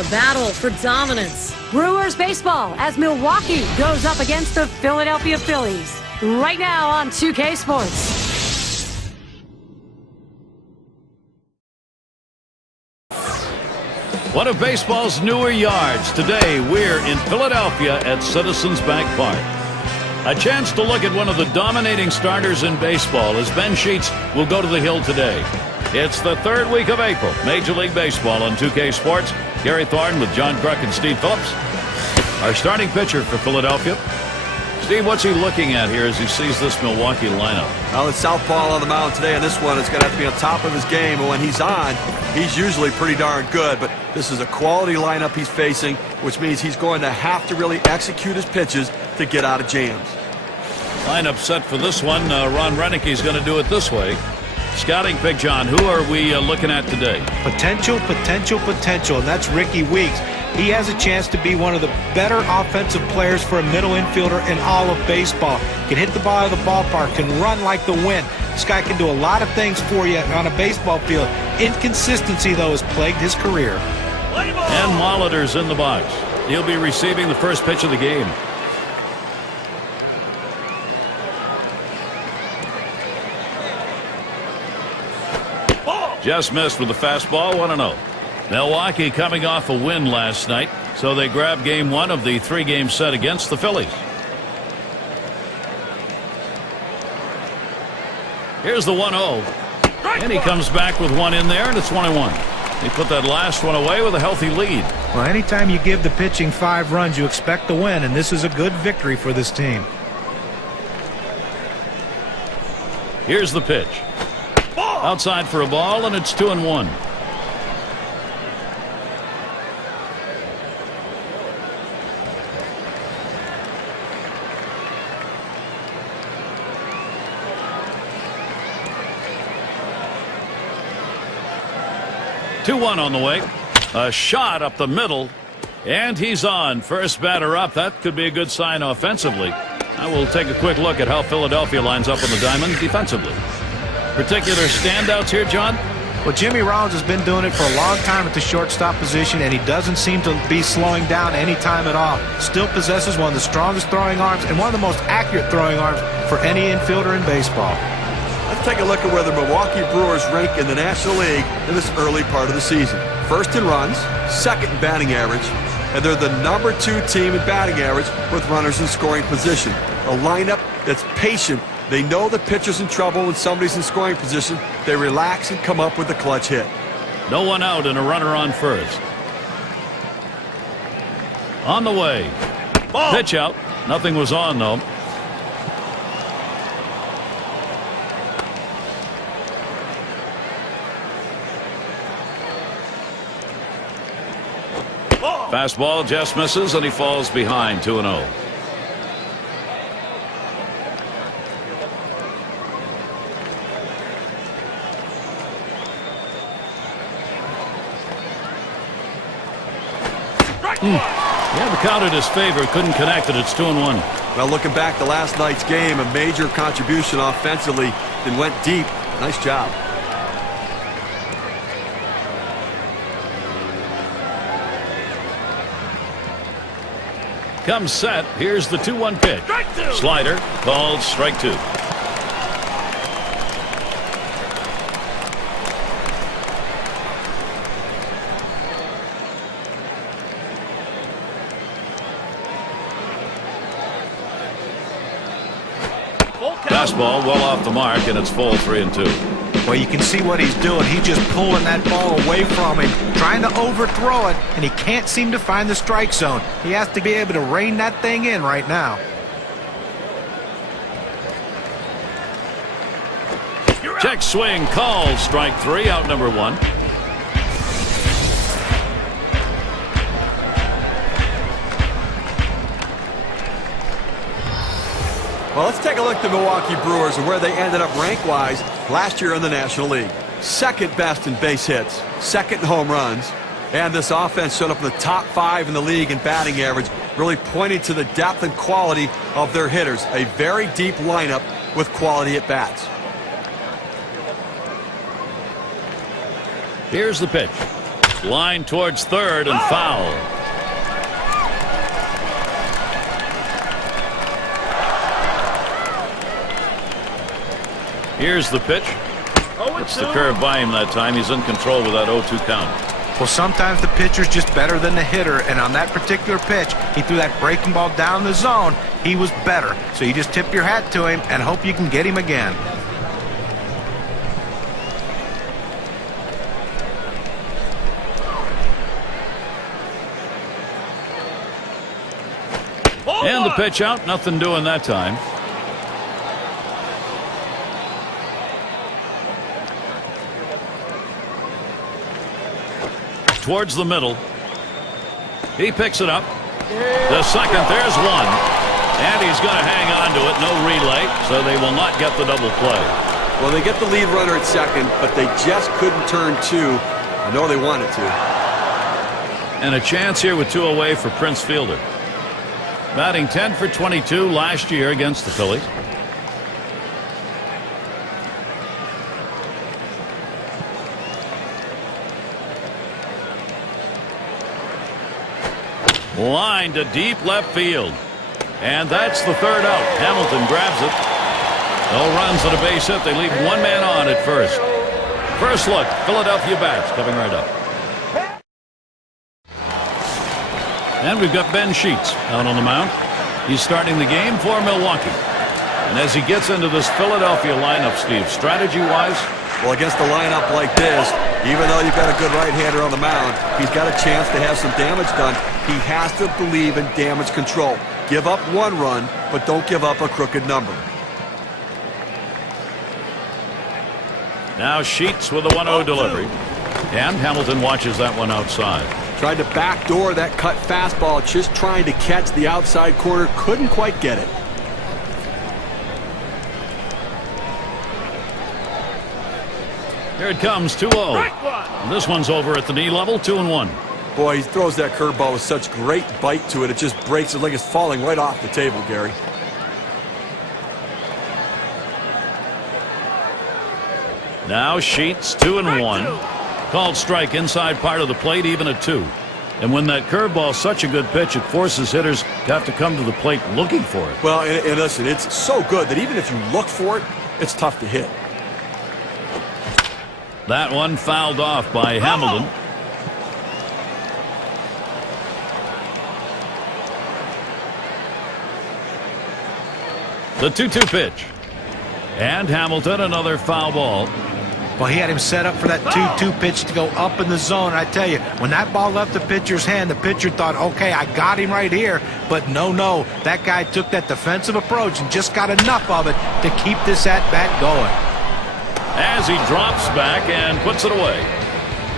A battle for dominance. Brewers baseball as Milwaukee goes up against the Philadelphia Phillies. Right now on 2K Sports. One of baseball's newer yards. Today we're in Philadelphia at Citizens Bank Park. A chance to look at one of the dominating starters in baseball as Ben Sheets will go to the hill today. It's the third week of April. Major League Baseball on 2K Sports. Gary Thornton with John Kruk and Steve Phillips. Our starting pitcher for Philadelphia. Steve, what's he looking at here as he sees this Milwaukee lineup? Well, it's southpaw on the mound today, and this one is going to have to be on top of his game. And when he's on, he's usually pretty darn good. But this is a quality lineup he's facing, which means he's going to have to really execute his pitches to get out of jams. Lineup set for this one. Ron Renick's going to do it this way. Scouting pick, John. Who are we looking at today? Potential, and that's Ricky Weeks. He has a chance to be one of the better offensive players for a middle infielder in all of baseball. Can hit the ball out of the ballpark, can run like the wind. This guy can do a lot of things for you on a baseball field. Inconsistency, though, has plagued his career. And Molitor's in the box. He'll be receiving the first pitch of the game. Just missed with the fastball, 1-0. Milwaukee coming off a win last night, so they grab game one of the three-game set against the Phillies. Here's the 1-0. And he comes back with one in there, and it's 1-1. He put that last one away with a healthy lead. Well, anytime you give the pitching 5 runs, you expect to win, and this is a good victory for this team. Here's the pitch. Outside for a ball, and it's 2-1. On the way. A shot up the middle, and he's on. First batter up. That could be a good sign offensively. I will take a quick look at how Philadelphia lines up on the diamond defensively. Particular standouts here, John? Well, Jimmy Rollins has been doing it for a long time at the shortstop position, and he doesn't seem to be slowing down any time at all. Still possesses one of the strongest throwing arms and one of the most accurate throwing arms for any infielder in baseball. Let's take a look at where the Milwaukee Brewers rank in the National League in this early part of the season. First in runs, second in batting average, and they're the number 2 team in batting average with runners in scoring position. A lineup that's patient. They know the pitcher's in trouble when somebody's in scoring position. They relax and come up with a clutch hit. No one out and a runner on first. On the way. Ball. Pitch out. Nothing was on, though. Fastball just misses, and he falls behind 2-0. Yeah, the count in his favor, couldn't connect it. It's 2-1. Well, looking back to last night's game, a major contribution offensively and went deep. Nice job. Comes set. Here's the 2-1 pitch. Slider called strike 2. Fastball well off the mark, and it's full 3-2. Well, you can see what he's doing. He's just pulling that ball away from him, trying to overthrow it, and he can't seem to find the strike zone. He has to be able to rein that thing in right now. Check swing called strike 3, out number 1. Well, let's take a look at the Milwaukee Brewers and where they ended up rank-wise last year in the National League. Second best in base hits, second in home runs, and this offense showed up in the top 5 in the league in batting average, really pointing to the depth and quality of their hitters. A very deep lineup with quality at-bats. Here's the pitch. Line towards third and foul. Here's the pitch. It's the curve by him that time. He's in control with that 0-2 count. Well, sometimes the pitcher's just better than the hitter, and on that particular pitch, he threw that breaking ball down the zone. He was better. So you just tip your hat to him and hope you can get him again. And the pitch out. Nothing doing that time. Towards the middle. He picks it up. The second, there's one. And he's going to hang on to it. No relay, so they will not get the double play. Well, they get the lead runner at second, but they just couldn't turn two. I know they wanted to. And a chance here with two away for Prince Fielder. Batting 10 for 22 last year against the Phillies. Line to deep left field. And that's the third out. Hamilton grabs it. No runs and a base hit. They leave one man on at first. First look, Philadelphia bats coming right up. And we've got Ben Sheets out on the mound. He's starting the game for Milwaukee. And as he gets into this Philadelphia lineup, Steve, strategy-wise? Well, against a lineup like this, even though you've got a good right-hander on the mound, he's got a chance to have some damage done. He has to believe in damage control. Give up one run, but don't give up a crooked number. Now Sheets with a 1-0 delivery. And Hamilton watches that one outside. Tried to backdoor that cut fastball, just trying to catch the outside corner. Couldn't quite get it. Here it comes, 2-0. This one's over at the knee level, 2-1. Boy, he throws that curveball with such great bite to it. It just breaks it like it's falling right off the table, Gary. Now Sheets, 2-1. Called strike inside part of the plate, even at 2. And when that curveball is such a good pitch, it forces hitters to have to come to the plate looking for it. Well, and listen, it's so good that even if you look for it, it's tough to hit. That one fouled off by Hamilton. The 2-2 pitch. And Hamilton, another foul ball. Well, he had him set up for that 2-2 pitch to go up in the zone. I tell you, when that ball left the pitcher's hand, the pitcher thought, okay, I got him right here. But no, that guy took that defensive approach and just got enough of it to keep this at-bat going. As he drops back and puts it away.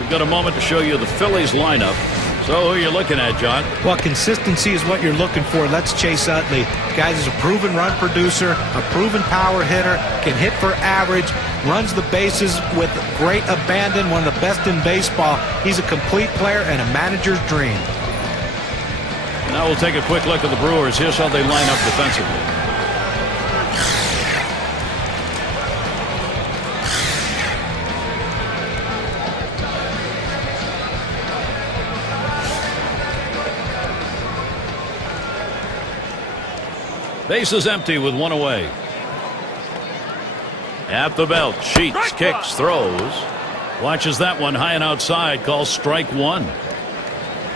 We've got a moment to show you the Phillies lineup. So who are you looking at, John? Well, consistency is what you're looking for. That's Chase Utley. Guys is a proven run producer, a proven power hitter, can hit for average, runs the bases with great abandon, one of the best in baseball. He's a complete player and a manager's dream. Now we'll take a quick look at the Brewers. Here's how they line up defensively. Bases empty with one away. At the belt, Sheets kicks, throws. Watches that one high and outside, calls strike one.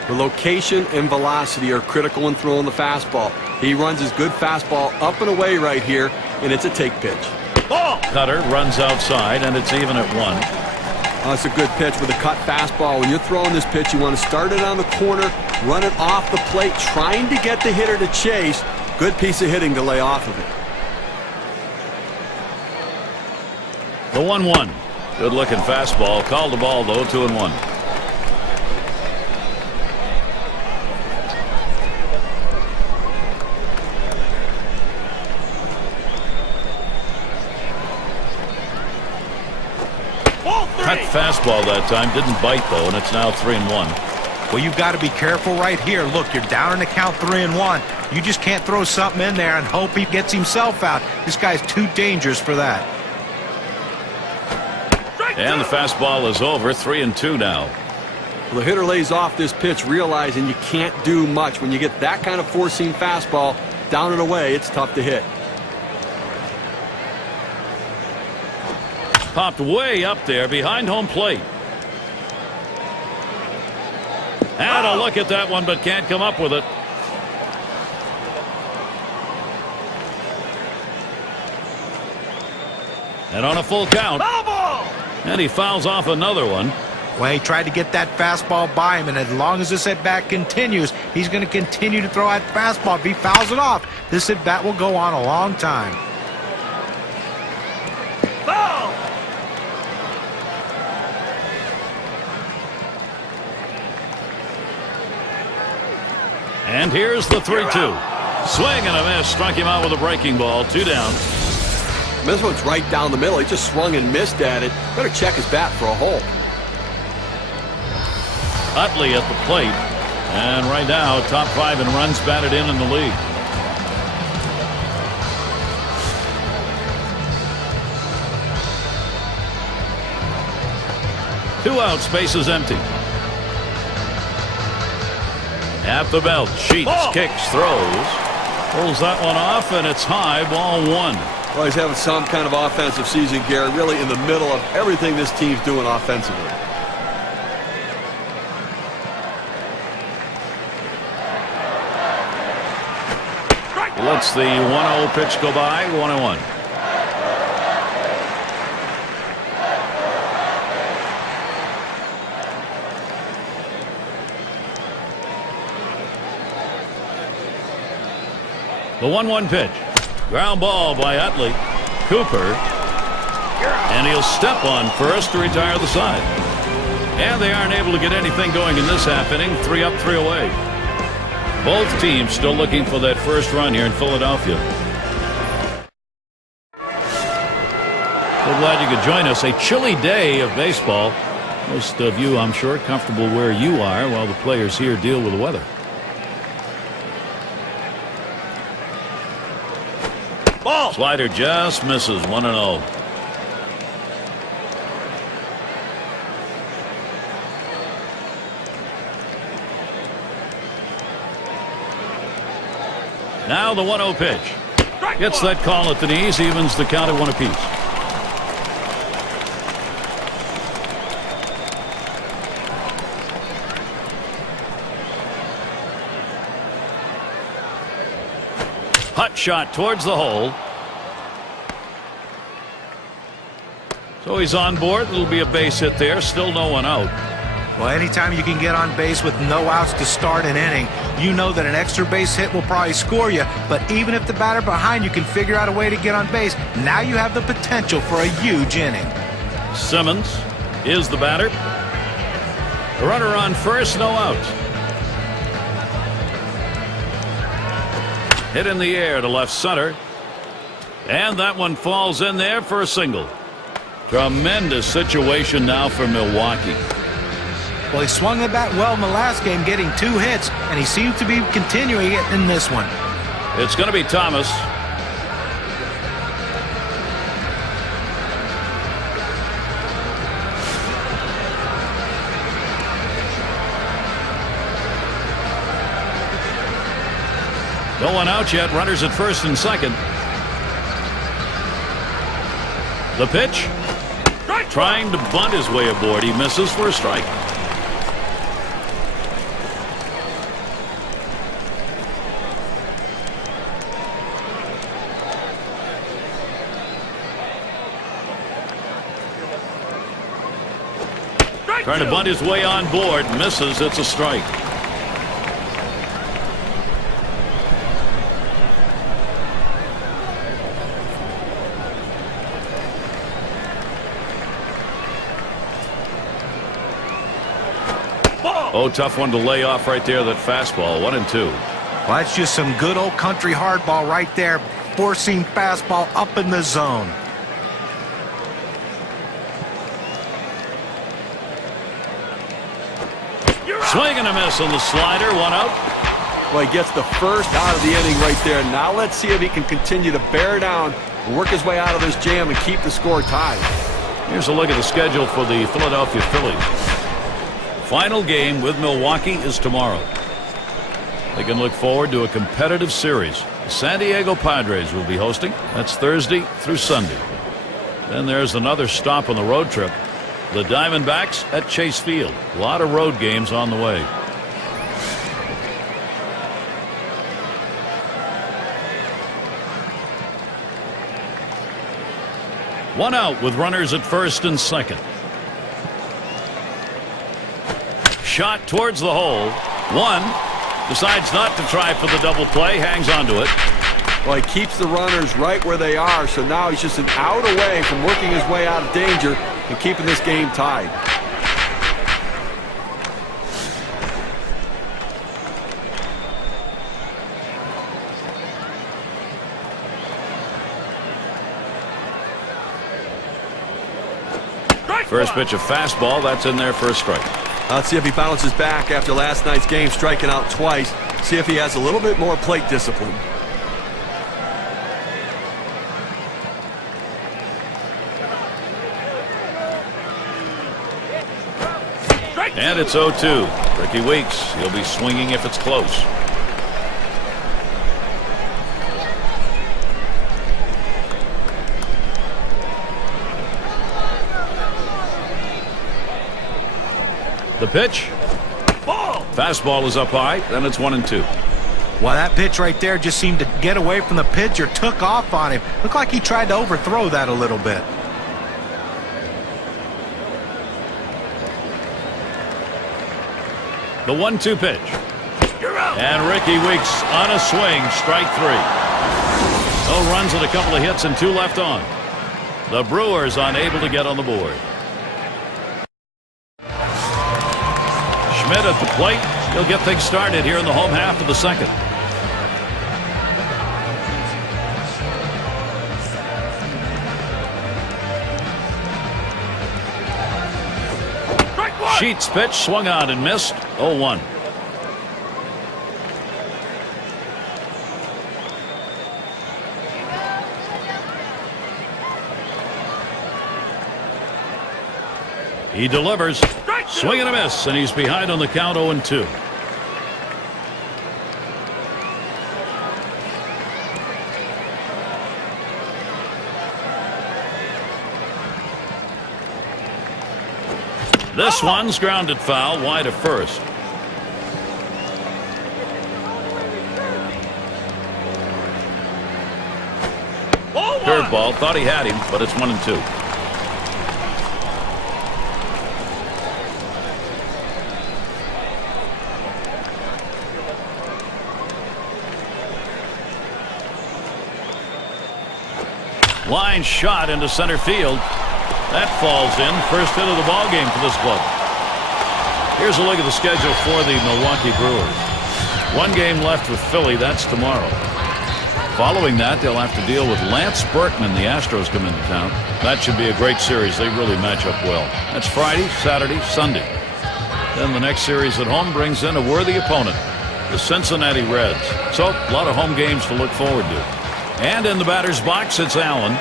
The location and velocity are critical when throwing the fastball. He runs his good fastball up and away right here, and it's a take pitch. Cutter runs outside, and it's even at 1. That's a good pitch with a cut fastball. When you're throwing this pitch, you want to start it on the corner, run it off the plate, trying to get the hitter to chase. Good piece of hitting to lay off of it. The 1-1. Good looking fastball. Called the ball though, 2-1. Cut fastball that time. Didn't bite though, and it's now 3-1. Well, you've got to be careful right here. Look, you're down in the count 3-1. You just can't throw something in there and hope he gets himself out. This guy's too dangerous for that. And the fastball is over. 3-2 now. Well, the hitter lays off this pitch, realizing you can't do much. When you get that kind of four-seam fastball down and away, it's tough to hit. Popped way up there behind home plate. Had a look at that one, but can't come up with it. And on a full count. And he fouls off another one. Well, he tried to get that fastball by him, and as long as this at-bat continues, he's going to continue to throw that fastball. If he fouls it off, this at-bat will go on a long time. Foul! And here's the 3-2. Swing and a miss. Struck him out with a breaking ball. 2 down. This one's right down the middle. He just swung and missed at it. Better check his bat for a hole. Utley at the plate. And right now, top 5 in runs batted in the league. Two outs, bases empty. At the belt, Sheets kicks, throws. Pulls that one off, and it's high, ball 1. Well, he's having some kind of offensive season, Gary, really in the middle of everything this team's doing offensively. Lets the 1-0 pitch go by, 1-1. The 1-1 pitch. Ground ball by Utley. Cooper. And he'll step on first to retire the side. And they aren't able to get anything going in this half inning. 3 up, 3 away. Both teams still looking for that first run here in Philadelphia. So glad you could join us. A chilly day of baseball. Most of you, I'm sure, comfortable where you are while the players here deal with the weather. Ball. Slider just misses. 1-0. Now the 1-0 pitch. Gets that call at the knees, evens the count at 1 apiece. Hot shot towards the hole. So he's on board. It'll be a base hit there. Still no one out. Well, anytime you can get on base with no outs to start an inning, you know that an extra base hit will probably score you. But even if the batter behind you can figure out a way to get on base, now you have the potential for a huge inning. Simmons is the batter. A runner on first, no outs. Hit in the air to left center. And that one falls in there for a single. Tremendous situation now for Milwaukee. Well, he swung the bat well in the last game, getting 2 hits, and he seems to be continuing it in this one. It's going to be Thomas. No one out yet. Runners at first and second. The pitch. Trying to bunt his way aboard. He misses for a strike. Trying to bunt his way on board. Misses. It's a strike. Oh, tough one to lay off right there, that fastball. 1-2. Well, that's just some good old country hardball right there. Four-seam fastball up in the zone. Swing and a miss on the slider. 1 out. Well, he gets the first out of the inning right there. Now let's see if he can continue to bear down, work his way out of this jam, and keep the score tied. Here's a look at the schedule for the Philadelphia Phillies. Final game with Milwaukee is tomorrow. They can look forward to a competitive series. The San Diego Padres will be hosting. That's Thursday through Sunday. Then there's another stop on the road trip. The Diamondbacks at Chase Field. A lot of road games on the way. One out with runners at first and second. Shot towards the hole. One. Decides not to try for the double play. Hangs onto it. Well, he keeps the runners right where they are, so now he's just an out away from working his way out of danger and keeping this game tied. First pitch a fastball. That's in there for a strike. Let's see if he bounces back after last night's game, striking out twice. See if he has a little bit more plate discipline. And it's 0-2. Ricky Weeks. He'll be swinging if it's close. The pitch. Ball. Fastball is up high. Then it's 1-2. Well, that pitch right there just seemed to get away from the pitcher, took off on him. Looked like he tried to overthrow that a little bit. The 1-2 pitch. And Ricky Weeks on a swing. Strike three. No runs and a couple of hits and two left on. The Brewers unable to get on the board. Schmidt at the plate. He'll get things started here in the home half of the second. Sheets pitch swung on and missed. 0-1. He delivers. Swing and a miss, and he's behind on the count. 0-2. This one's grounded foul wide of first. Curveball, thought he had him, but it's 1-2. Line shot into center field. That falls in. First hit of the ball game for this club. Here's a look at the schedule for the Milwaukee Brewers. One game left with Philly. That's tomorrow. Following that, they'll have to deal with Lance Berkman. The Astros come into town. That should be a great series. They really match up well. That's Friday, Saturday, Sunday. Then the next series at home brings in a worthy opponent, the Cincinnati Reds. So a lot of home games to look forward to. And in the batter's box, it's Allen.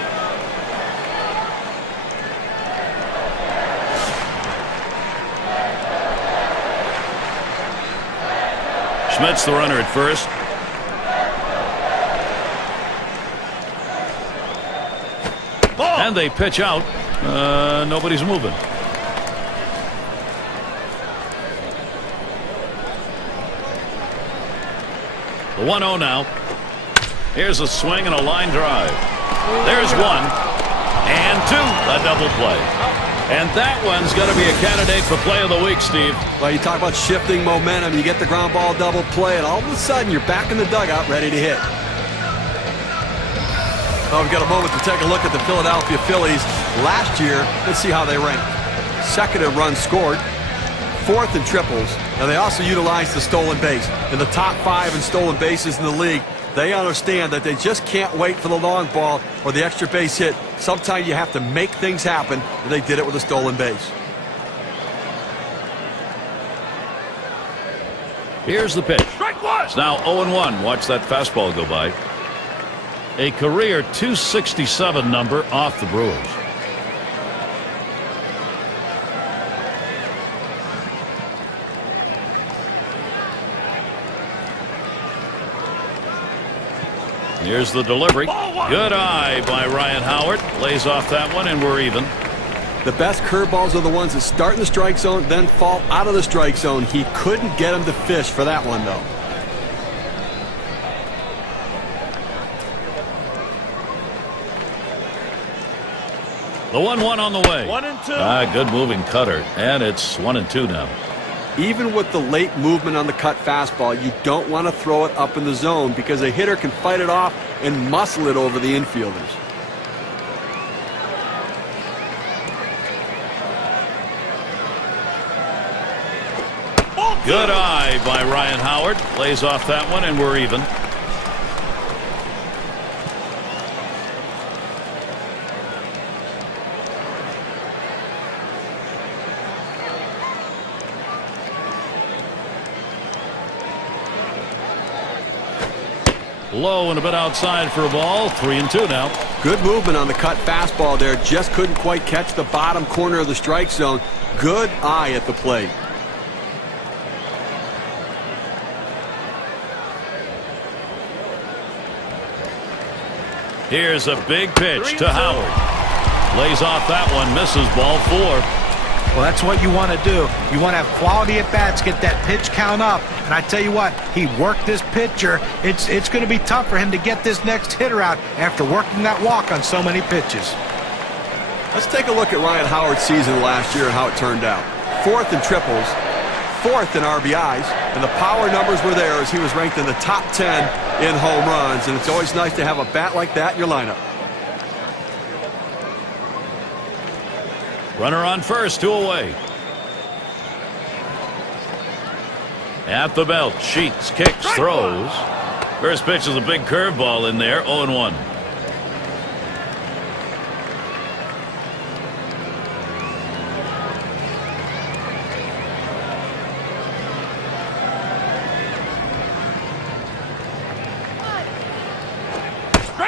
Schmidt's the runner at first. Ball. And they pitch out. Nobody's moving. The 1-0 now. Here's a swing and a line drive. There's one. And two. A double play. And that one's going to be a candidate for play of the week, Steve. Well, you talk about shifting momentum. You get the ground ball double play, and all of a sudden you're back in the dugout ready to hit. Well, we've got a moment to take a look at the Philadelphia Phillies last year. Let's see how they ranked. Second in runs scored. Fourth in triples. And they also utilized the stolen base. In the top 5 in stolen bases in the league. They understand that they just can't wait for the long ball or the extra base hit. Sometimes you have to make things happen, and they did it with a stolen base. Here's the pitch. It's now 0-1. Watch that fastball go by. A career .267 number off the Brewers. Here's the delivery. Good eye by Ryan Howard. Lays off that one, and we're even. The best curveballs are the ones that start in the strike zone, then fall out of the strike zone. He couldn't get him to fish for that one, though. The 1-1 on the way. 1-2. Good moving cutter, and it's 1-2 now. Even with the late movement on the cut fastball, you don't want to throw it up in the zone because a hitter can fight it off and muscle it over the infielders. Good eye by Ryan Howard. Lays off that one, and we're even. Low and a bit outside for a ball. 3-2 now. Good movement on the cut fastball there. Just couldn't quite catch the bottom corner of the strike zone. Good eye at the plate. Here's a big pitch to Howard. Lays off that one. Misses ball 4. Well, that's what you want to do. You want to have quality at bats, get that pitch count up. And I tell you what, he worked this pitcher. It's going to be tough for him to get this next hitter out after working that walk on so many pitches. Let's take a look at Ryan Howard's season last year and how it turned out. 4th in triples, 4th in RBIs, and the power numbers were there as he was ranked in the top 10 in home runs. And it's always nice to have a bat like that in your lineup. Runner on first, 2 away. At the belt, Sheets, kicks, throws. First pitch is a big curveball in there, 0-1.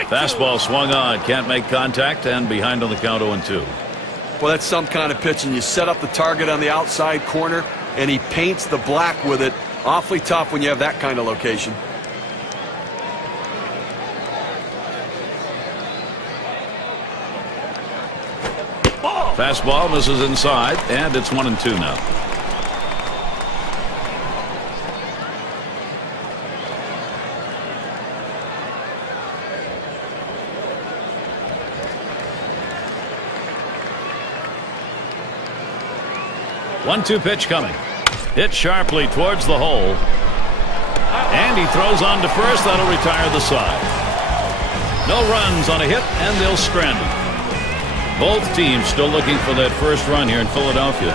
Fastball swung on, can't make contact, and behind on the count 0-2. Well, that's some kind of pitching. You set up the target on the outside corner, and he paints the black with it. Awfully tough when you have that kind of location. Fastball misses inside, and it's 1-2 now. One-two pitch coming. Hit sharply towards the hole. And he throws on to first. That'll retire the side. No runs on a hit, and they'll strand it. Both teams still looking for that first run here in Philadelphia.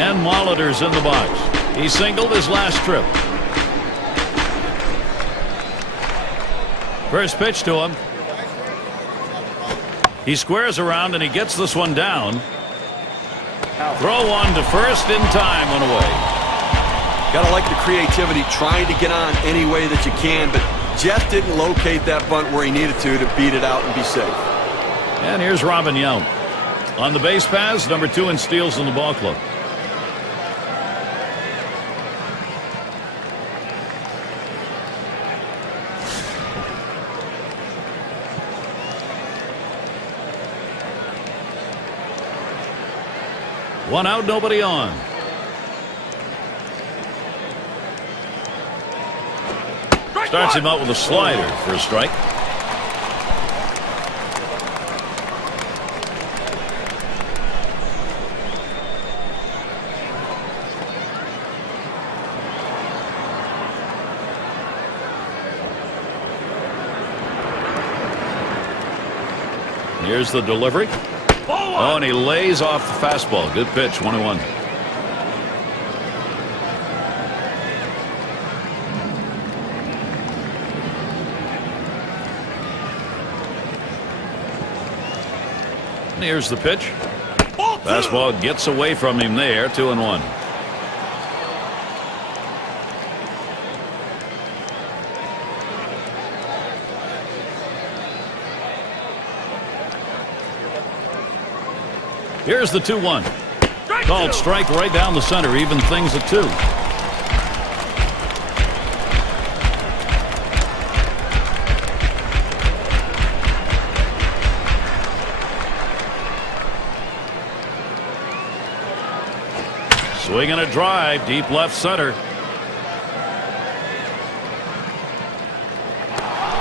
And Molitor's in the box. He singled his last trip. First pitch to him. He squares around and he gets this one down. Throw one to first in time, one away. Gotta like the creativity, trying to get on any way that you can, but just didn't locate that bunt where he needed to beat it out and be safe. And here's Robin Yount. On the base paths, number 2 in steals in the ball club. One out, nobody on. Starts him out with a slider for a strike. Here's the delivery. Oh, and he lays off the fastball. Good pitch, 1-1. And here's the pitch. Fastball gets away from him there, 2-1. Here's the 2-1. Called strike right down the center, even things at 2. Swing and a drive, deep left center.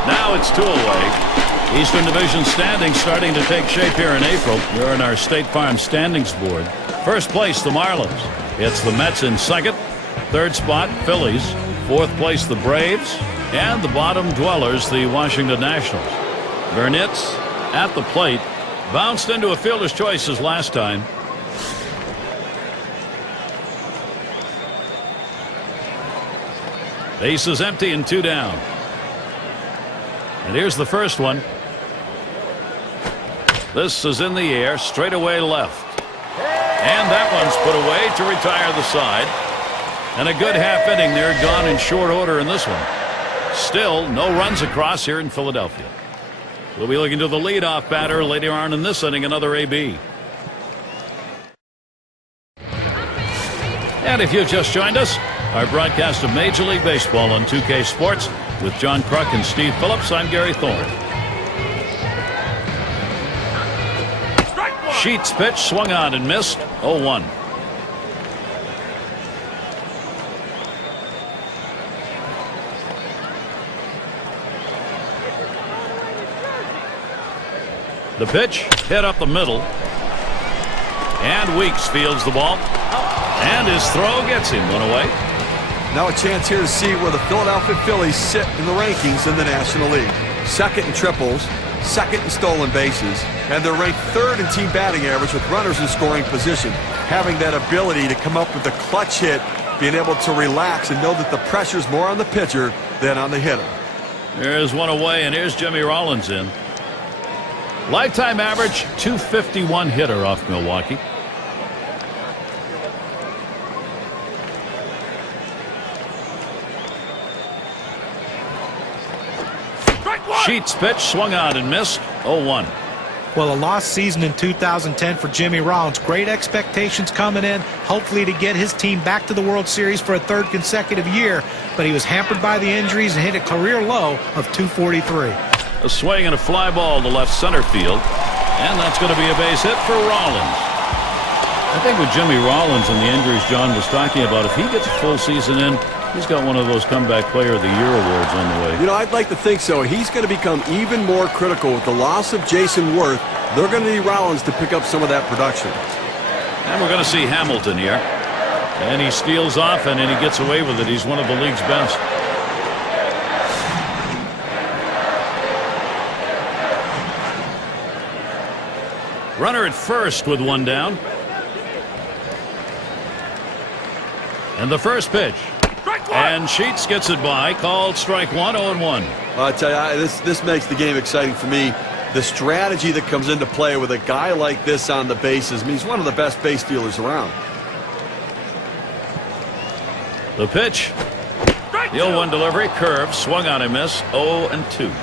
Now it's 2 away. Eastern Division standings starting to take shape here in April. We're in our State Farm standings board. First place, the Marlins. It's the Mets in second. Third spot, Phillies. Fourth place, the Braves. And the bottom dwellers, the Washington Nationals. Burnitz at the plate. Bounced into a fielder's choices last time. Base is empty and 2 down. And here's the first one. This is in the air, straight away left. And that one's put away to retire the side. And a good half inning there, gone in short order in this one. Still, no runs across here in Philadelphia. We'll be looking to the leadoff batter later on in this inning, another AB. And if you've just joined us, our broadcast of Major League Baseball on 2K Sports with John Kruk and Steve Phillips. I'm Gary Thorne. Sheets pitch, swung on and missed. 0-1. The pitch hit up the middle. And Weeks fields the ball. And his throw gets him 1 away. Now a chance here to see where the Philadelphia Phillies sit in the rankings in the National League. Second in triples, second in stolen bases, and they're ranked third in team batting average with runners in scoring position. Having that ability to come up with a clutch hit, being able to relax and know that the pressure's more on the pitcher than on the hitter. There's 1 away, and here's Jimmy Rollins in. Lifetime average, 251 hitter off Milwaukee. Sheets pitch, swung on and missed. 0-1. Well, a lost season in 2010 for Jimmy Rollins. Great expectations coming in, hopefully to get his team back to the World Series for a 3rd consecutive year. But he was hampered by the injuries and hit a career low of 243. A swing and a fly ball to left center field. And that's going to be a base hit for Rollins. I think with Jimmy Rollins and the injuries John was talking about, if he gets a full season in, he's got one of those comeback player of the year awards on the way. You know, I'd like to think so. He's going to become even more critical with the loss of Jason Worth. They're going to need Rollins to pick up some of that production. And we're going to see Hamilton here. And he steals off and he gets away with it. He's one of the league's best. Runner at first with 1 down. And the first pitch. And Sheets gets it by. Called strike 1, 0-1. I tell you, this makes the game exciting for me. The strategy that comes into play with a guy like this on the bases means one of the best base stealers around. The pitch. The 0-1 delivery. Curve. Swung on and missed. 0-2.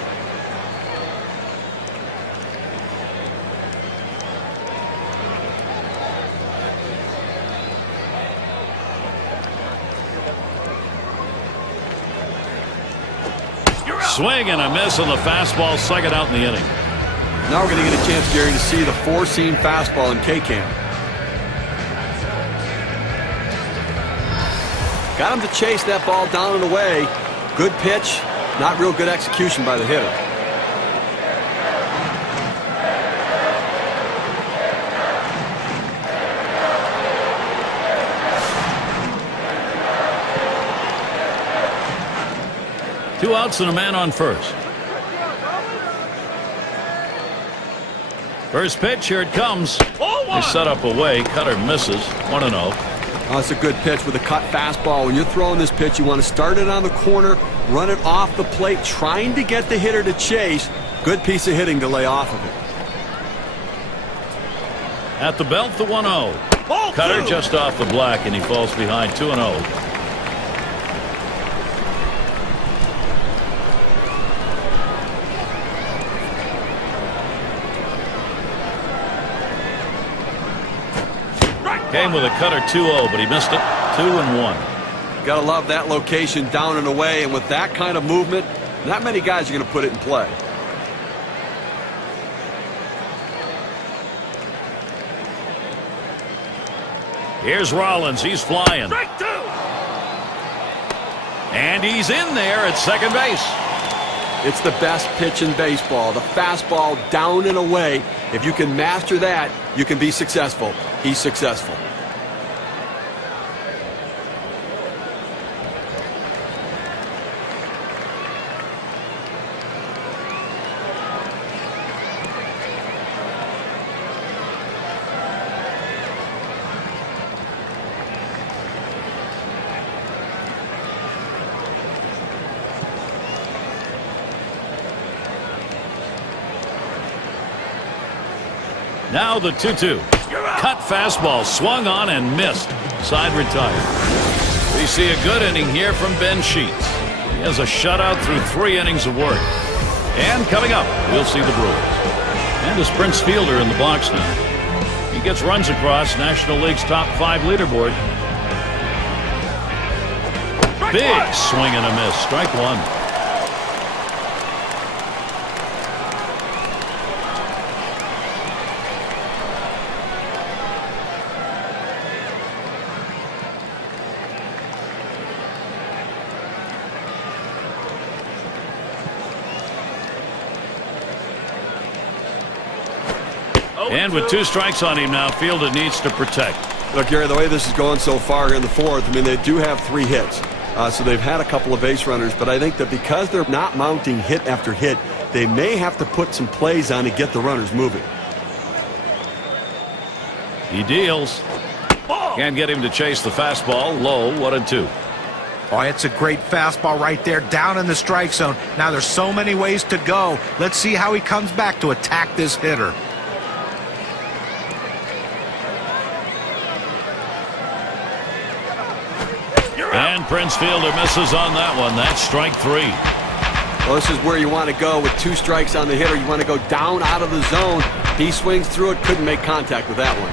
Swing and a miss on the fastball, second out in the inning. Now we're going to get a chance, Gary, to see the 4-seam fastball in K-Cam. Got him to chase that ball down and away. Good pitch, not real good execution by the hitter. Two outs and a man on first. First pitch, here it comes. They set up away. Cutter misses. 1-0. Oh, that's a good pitch with a cut fastball. When you're throwing this pitch, you want to start it on the corner, run it off the plate, trying to get the hitter to chase. Good piece of hitting to lay off of it. At the belt, the 1-0. Cutter just off the black, and he falls behind 2-0. Came with a cutter 2-0, but he missed it. 2-1. Gotta love that location down and away, and with that kind of movement, not many guys are going to put it in play. Here's Rollins. He's flying. Strike 2. And he's in there at second base. It's the best pitch in baseball, the fastball down and away. If you can master that, you can be successful. He's successful. Now the 2-2. Cut fastball, swung on and missed. Side retired. We see a good inning here from Ben Sheets. He has a shutout through 3 innings of work. And coming up, we'll see the Brewers. And his Prince Fielder in the box now. He gets runs across National League's top 5 leaderboard. Big swing and a miss. Strike 1. And with 2 strikes on him now, Fielder needs to protect. Look, Gary, the way this is going so far here in the 4th, I mean, they do have 3 hits. So they've had a couple of base runners, but I think that because they're not mounting hit after hit, they may have to put some plays on to get the runners moving. He deals. Can't get him to chase the fastball. Low, 1-2. Oh, it's a great fastball right there, down in the strike zone. Now there's so many ways to go. Let's see how he comes back to attack this hitter. And Prince Fielder misses on that one. That's strike 3. Well, this is where you want to go with 2 strikes on the hitter. You want to go down out of the zone. He swings through it, couldn't make contact with that one.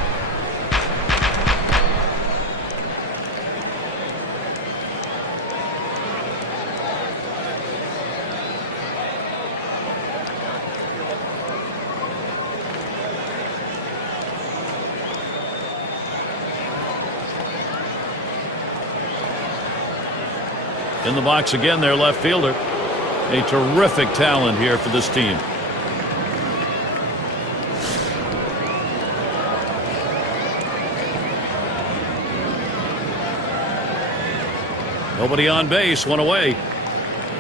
In the box again, their left fielder. A terrific talent here for this team. Nobody on base, 1 away.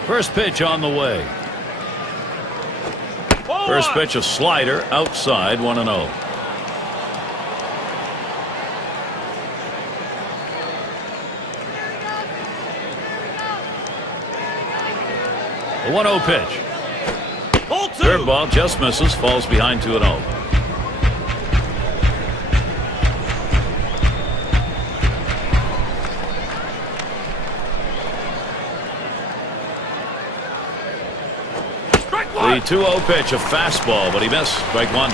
First pitch on the way. First pitch, a slider outside, 1-0. The 1-0 pitch. Curveball just misses, falls behind 2-0. The 2-0 pitch, a fastball, but he missed. Strike 1.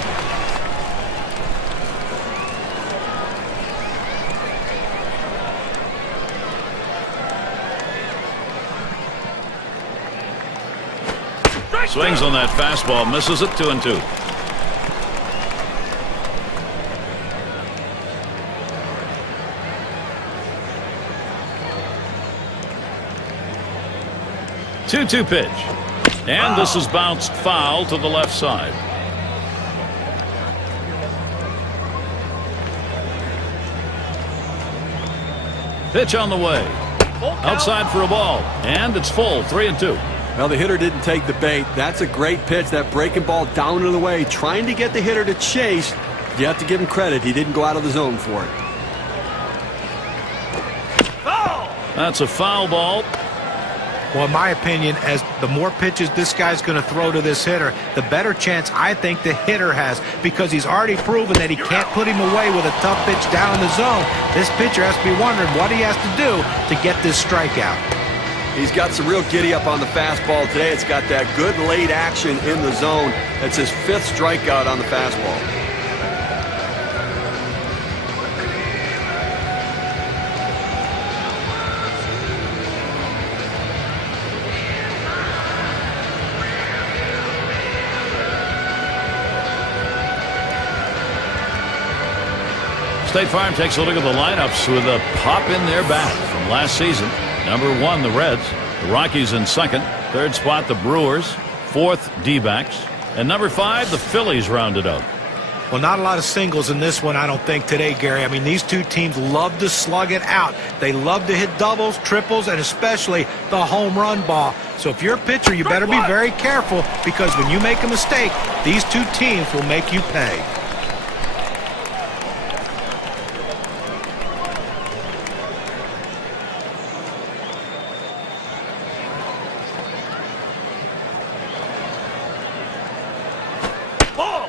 Swings on that fastball, misses it, 2-2. Two-two pitch. And this is bounced foul to the left side. Pitch on the way. Outside for a ball. And it's full, 3-2. Well, the hitter didn't take the bait. That's a great pitch. That breaking ball down and away, trying to get the hitter to chase. You have to give him credit. He didn't go out of the zone for it. That's a foul ball. Well, in my opinion, as the more pitches this guy's going to throw to this hitter, the better chance I think the hitter has, because he's already proven that he can't put him away with a tough pitch down in the zone. This pitcher has to be wondering what he has to do to get this strikeout. He's got some real giddy up on the fastball today. It's got that good late action in the zone. That's his 5th strikeout on the fastball. State Farm takes a look at the lineups with a pop in their bat from last season. Number 1, the Reds. The Rockies in second. Third spot, the Brewers. Fourth, D-backs. And number 5, the Phillies rounded out. Well, not a lot of singles in this one, I don't think, today, Gary. I mean, these two teams love to slug it out. They love to hit doubles, triples, and especially the home run ball. So if you're a pitcher, you better be very careful, because when you make a mistake, these two teams will make you pay.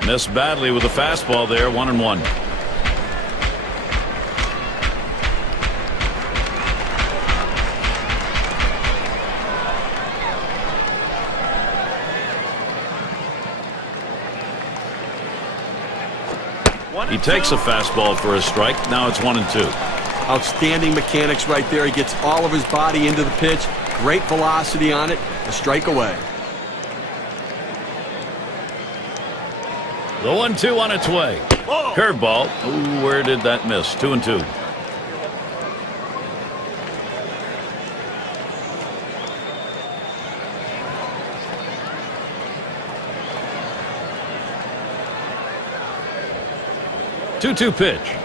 Missed badly with the fastball there, 1-1. He takes a fastball for a strike. Now it's 1-2. Outstanding mechanics right there. He gets all of his body into the pitch. Great velocity on it. A strike away. The 1-2 on its way. Curveball. Ooh, where did that miss? 2-2. Two pitch.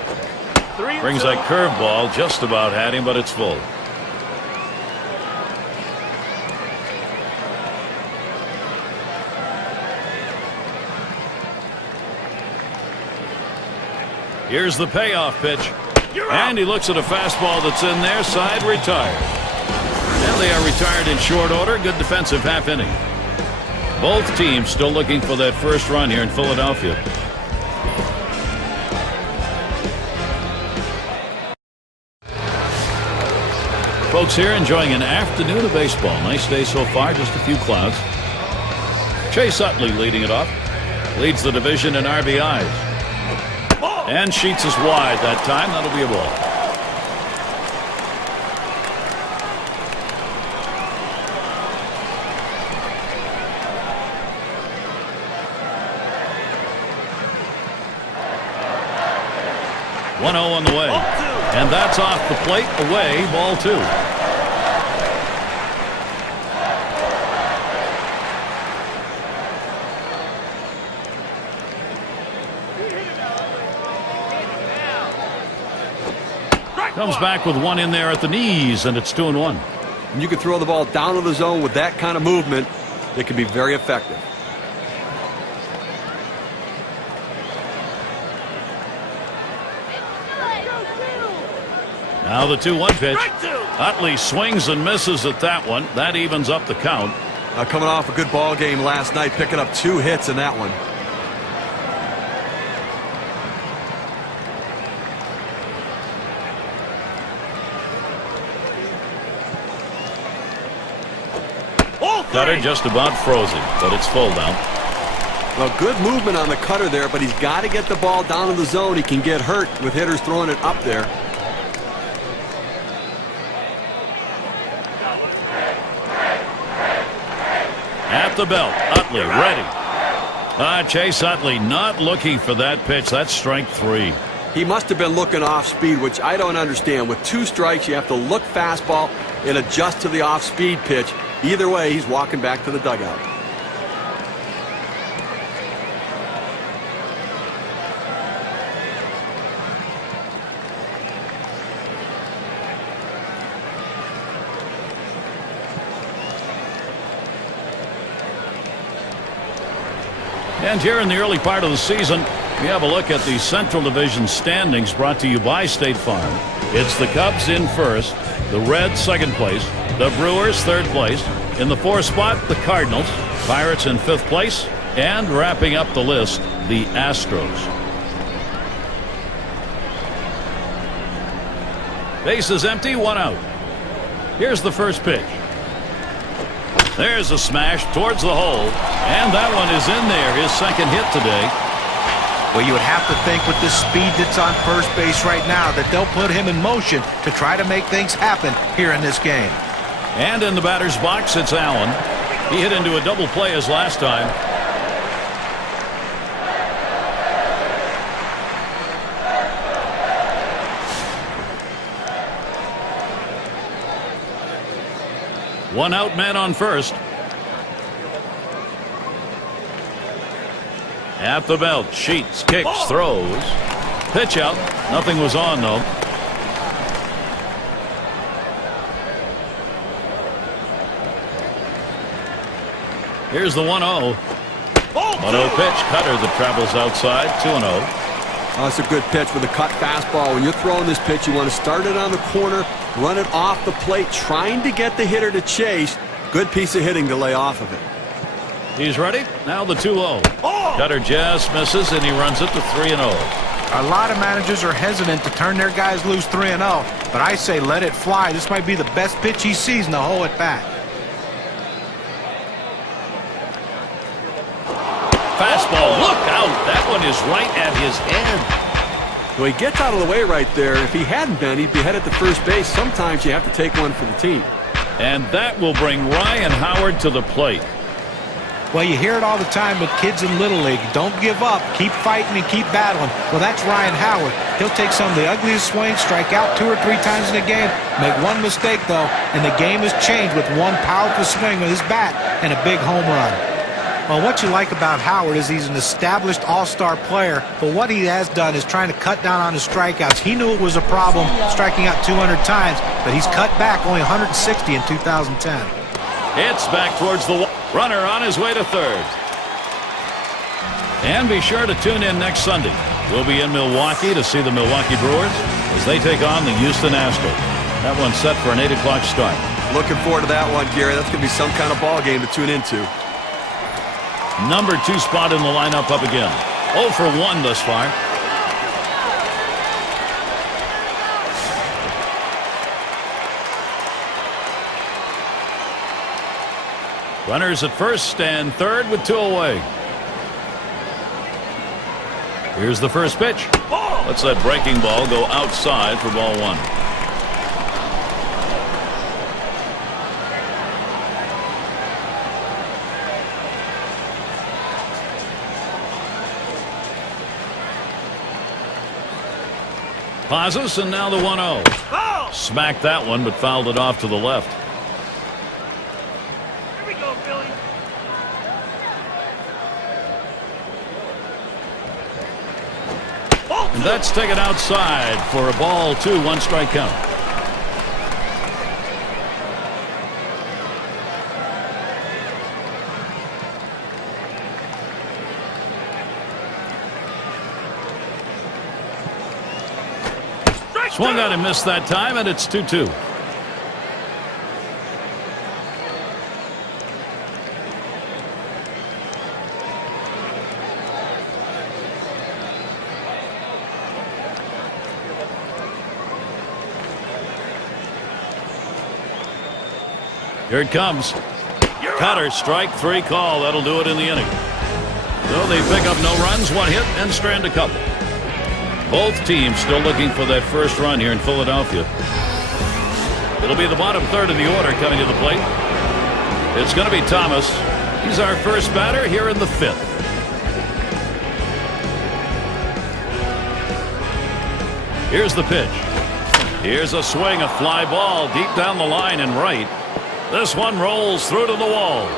Brings that curveball. Just about had him, but it's full. Here's the payoff pitch. And he looks at a fastball that's in there. Side retired. And they are retired in short order. Good defensive half inning. Both teams still looking for that first run here in Philadelphia. Folks here enjoying an afternoon of baseball. Nice day so far. Just a few clouds. Chase Utley leading it off. Leads the division in RBIs. And Sheets is wide that time. That'll be a ball. .1-0 on the way. And that's off the plate. Away, ball 2. Comes back with one in there at the knees, and it's 2-1. And you can throw the ball down to the zone with that kind of movement. It can be very effective. Now the 2-1 pitch. Utley swings and misses at that one. That evens up the count. Coming off a good ball game last night, picking up 2 hits in that one. Cutter just about frozen, but it's full now. Well, good movement on the cutter there, but he's got to get the ball down to the zone. He can get hurt with hitters throwing it up there. At the belt, Utley ready. Chase Utley not looking for that pitch. That's strike 3. He must have been looking off speed, which I don't understand. With 2 strikes, you have to look fastball and adjust to the off speed pitch. Either way, he's walking back to the dugout. And here in the early part of the season, we have a look at the Central Division standings brought to you by State Farm. It's the Cubs in first, the Reds second place, the Brewers third place. In the 4th spot, the Cardinals, Pirates in 5th place, and wrapping up the list, the Astros. Base is empty, 1 out. Here's the first pitch. There's a smash towards the hole, and that one is in there, his second hit today. Well, you would have to think with the speed that's on first base right now that they'll put him in motion to try to make things happen here in this game. And in the batter's box, it's Allen. He hit into a double play as last time. One out, man on first. At the belt, Sheets, kicks, throws. Pitch out. Nothing was on, though. Here's the 1-0. 1-0 pitch. Cutter that travels outside. 2-0. Oh, it's a good pitch with a cut fastball. When you're throwing this pitch, you want to start it on the corner, run it off the plate, trying to get the hitter to chase. Good piece of hitting to lay off of it. He's ready. Now the 2-0. Cutter just misses, and he runs it to 3-0. A lot of managers are hesitant to turn their guys loose 3-0, but I say let it fly. This might be the best pitch he sees in the whole at bat. Fastball, look out. That one is right at his head. So he gets out of the way right there. If he hadn't been, he'd be headed to first base. Sometimes you have to take one for the team. And that will bring Ryan Howard to the plate. Well, you hear it all the time with kids in Little League. Don't give up. Keep fighting and keep battling. Well, that's Ryan Howard. He'll take some of the ugliest swings, strike out 2 or 3 times in a game, make one mistake, though, and the game has changed with one powerful swing with his bat and a big home run. Well, what you like about Howard is he's an established all-star player, but what he has done is trying to cut down on his strikeouts. He knew it was a problem striking out 200 times, but he's cut back only 160 in 2010. It's back towards the wall. Runner on his way to third. And be sure to tune in next Sunday. We'll be in Milwaukee to see the Milwaukee Brewers as they take on the Houston Astros. That one's set for an 8 o'clock start. Looking forward to that one, Gary. That's going to be some kind of ball game to tune into. Number 2 spot in the lineup up again. 0 for 1 thus far. Runners at first and third with 2 away. Here's the first pitch. Let's that breaking ball go outside for ball 1. Pauses, and now the 1-0. Smacked that one, but fouled it off to the left. Here we go, Philly. And that's taken outside for a ball 2, 1 strike count. Swung out and missed that time, and it's 2-2. Here it comes. Cutter, strike 3 call. That'll do it in the inning. So they pick up no runs, 1 hit, and strand a couple. Both teams still looking for that first run here in Philadelphia. It'll be the bottom third of the order coming to the plate. It's going to be Thomas. He's our first batter here in the 5th. Here's the pitch. Here's a swing, a fly ball deep down the line and right. This one rolls through to the wall.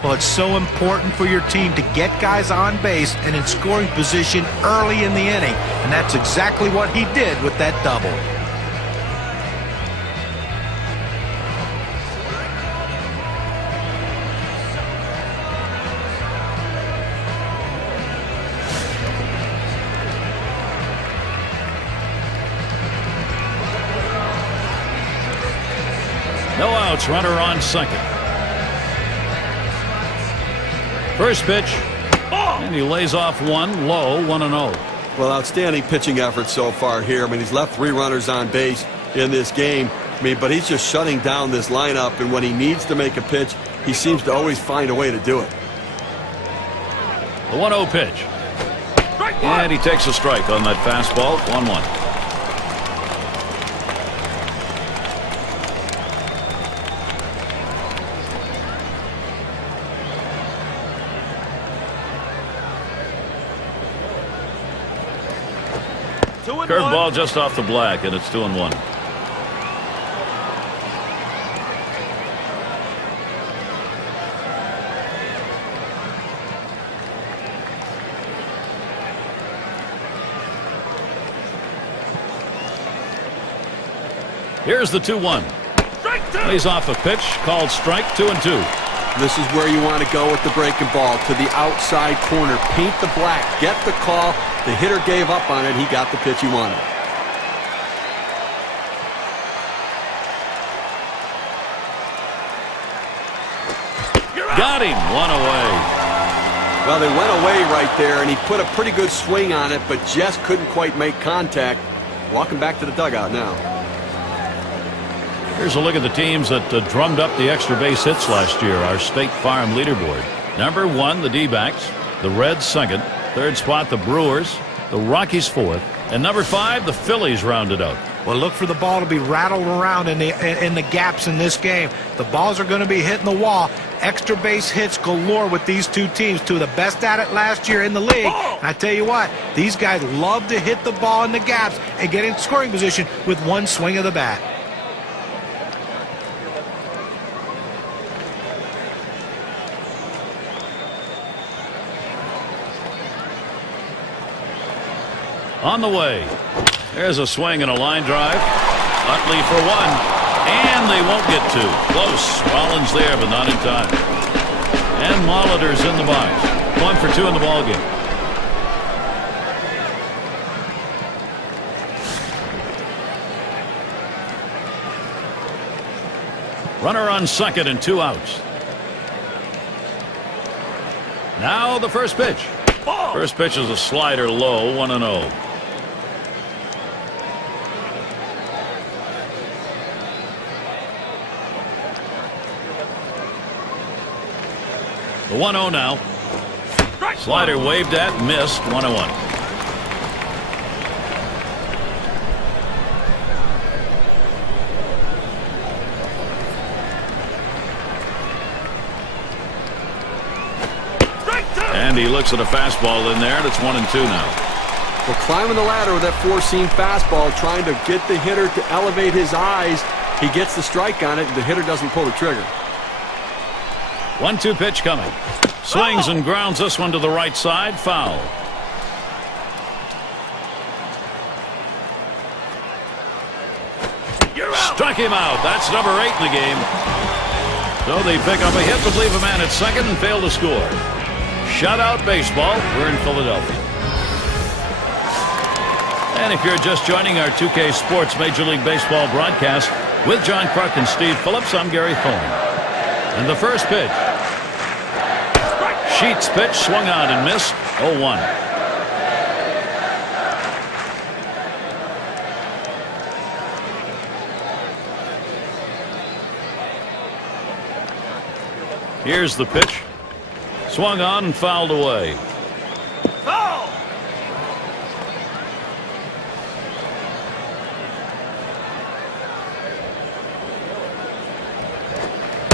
Well, it's so important for your team to get guys on base and in scoring position early in the inning, and that's exactly what he did with that double. No outs, runner on second. First pitch, and he lays off one low, 1-0. Well, outstanding pitching effort so far here. I mean, he's left 3 runners on base in this game. I mean, but he's just shutting down this lineup, and when he needs to make a pitch, he seems to always find a way to do it. The 1-0 pitch. And he takes a strike on that fastball, 1-1. Curveball just off the black, and it's 2-1. Here's the 2-1. Lays off a pitch called strike 2-2. This is where you want to go with the breaking ball, to the outside corner. Paint the black. Get the call. The hitter gave up on it. He got the pitch he wanted. Got him. One away. Well, they went away right there, and he put a pretty good swing on it, but just couldn't quite make contact. Walking back to the dugout now. Here's a look at the teams that drummed up the extra base hits last year, our State Farm leaderboard. Number 1, the D-backs. The Reds, 2nd. 3rd spot, the Brewers. The Rockies, 4th. And number 5, the Phillies rounded out. Well, look for the ball to be rattled around in the gaps in this game. The balls are going to be hitting the wall. Extra base hits galore with these two teams, two of the best at it last year in the league. And I tell you what, these guys love to hit the ball in the gaps and get in scoring position with one swing of the bat. On the way. There's a swing and a line drive. Utley for 1. And they won't get 2. Close. Rollins there, but not in time. And Molitor's in the box. 1 for 2 in the ballgame. Runner on 2nd and 2 outs. Now the first pitch. First pitch is a slider low, 1-0. The 1-0 now. Slider waved at, missed, 1-1. And he looks at a fastball in there, and it's 1-2 now. Well, climbing the ladder with that four-seam fastball, trying to get the hitter to elevate his eyes. He gets the strike on it, and the hitter doesn't pull the trigger. 1-2 pitch coming. Swings and grounds this one to the right side. Foul. Struck him out. That's number 8 in the game. So they pick up a hit but leave a man at 2nd and fail to score. Shutout baseball. We're in Philadelphia. And if you're just joining our 2K Sports Major League Baseball broadcast with John Kruk and Steve Phillips, I'm Gary Thorne. And the first pitch. Sheets pitch, swung on and missed. 0-1. Here's the pitch. Swung on and fouled away. Foul!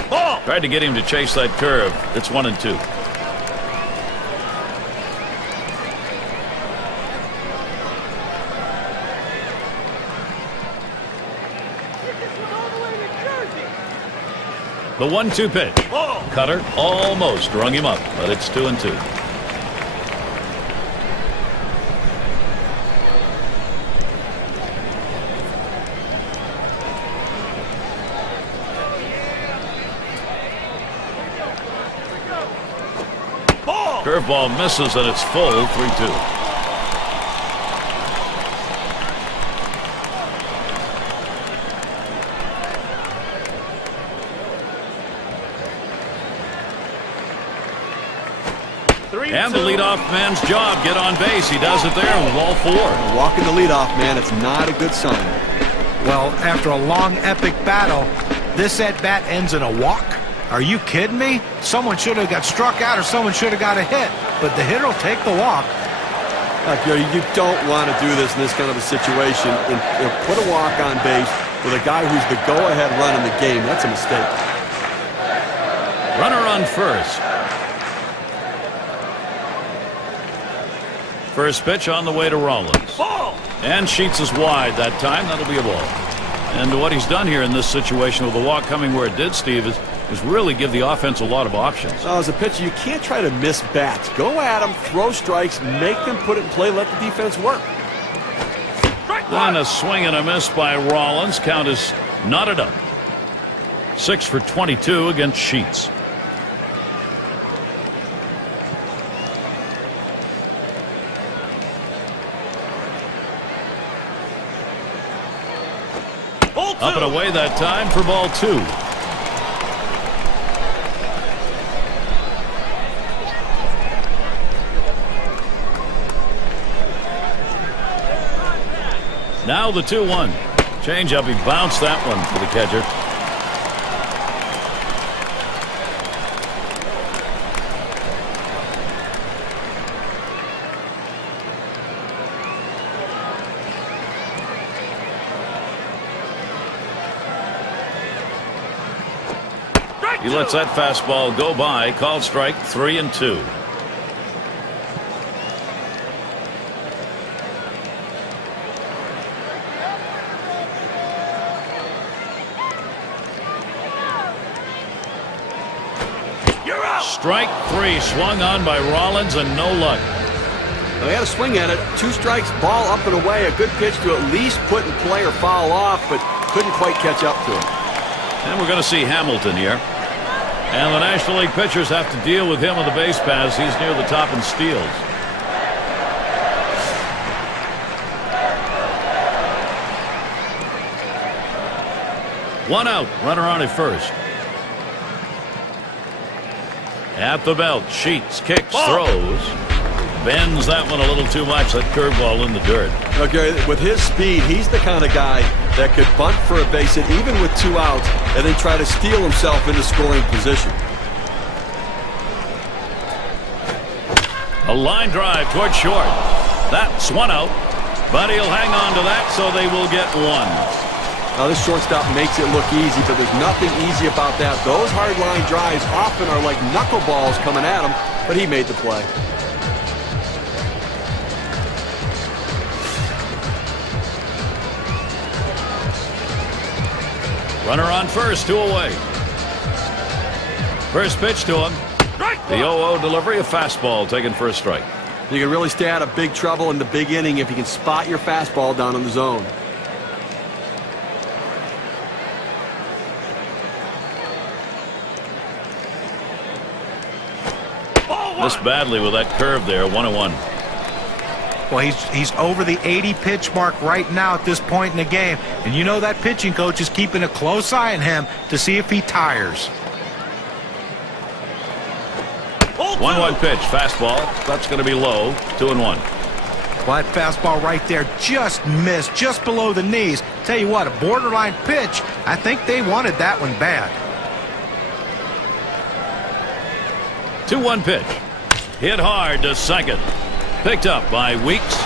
Ball! Tried to get him to chase that curve. It's 1-2. The 1-2 pitch. Cutter almost rung him up, but it's 2-2. Curveball misses and it's full. 3-2. And the leadoff man's job, get on base. He does it there with all 4. Walking the leadoff man, it's not a good sign. Well, after a long, epic battle, this at-bat ends in a walk? Are you kidding me? Someone should have got struck out or someone should have got a hit, but the hitter will take the walk. You don't want to do this in this kind of a situation. And put a walk on base with a guy who's the go-ahead run in the game. That's a mistake. Runner on first. First pitch on the way to Rollins. Ball! And Sheets is wide that time. That'll be a ball. And what he's done here in this situation with the walk coming where it did, Steve, is really give the offense a lot of options. As a pitcher, you can't try to miss bats. Go at them, throw strikes, make them put it in play, let the defense work. Then a swing and a miss by Rollins. Count is knotted up. 6 for 22 against Sheets. Up and away that time for ball 2. Now the 2-1. Change-up. He bounced that one for the catcher. He lets that fastball go by. Called strike 3-2. Strike 3 swung on by Rollins and no luck. They had a swing at it. 2 strikes, ball up and away. A good pitch to at least put in play or foul off, but couldn't quite catch up to it. And we're going to see Hamilton here. And the National League pitchers have to deal with him on the base paths. He's near the top in steals. One out. Runner on at first. At the belt. Sheets, kicks, throws. Bends that one a little too much. That curveball in the dirt. Okay, with his speed, he's the kind of guy that could bunt for a base hit even with 2 outs and then try to steal himself into scoring position. A line drive toward short. That's 1 out. But he'll hang on to that, so they will get 1. Now this shortstop makes it look easy, but there's nothing easy about that. Those hard line drives often are like knuckleballs coming at him, but he made the play. Runner on first, 2 away. First pitch to him. The 0-0 delivery, a fastball taken for a strike. You can really stay out of big trouble in the big inning if you can spot your fastball down in the zone. Missed badly with that curve there, 1-1. Well, he's over the 80 pitch mark right now at this point in the game. And you know that pitching coach is keeping a close eye on him to see if he tires. 1-1 pitch, fastball. That's going to be low, 2-1. Well, that fastball right there just missed, just below the knees. Tell you what, a borderline pitch. I think they wanted that one bad. 2-1 pitch. Hit hard to second. Picked up by Weeks.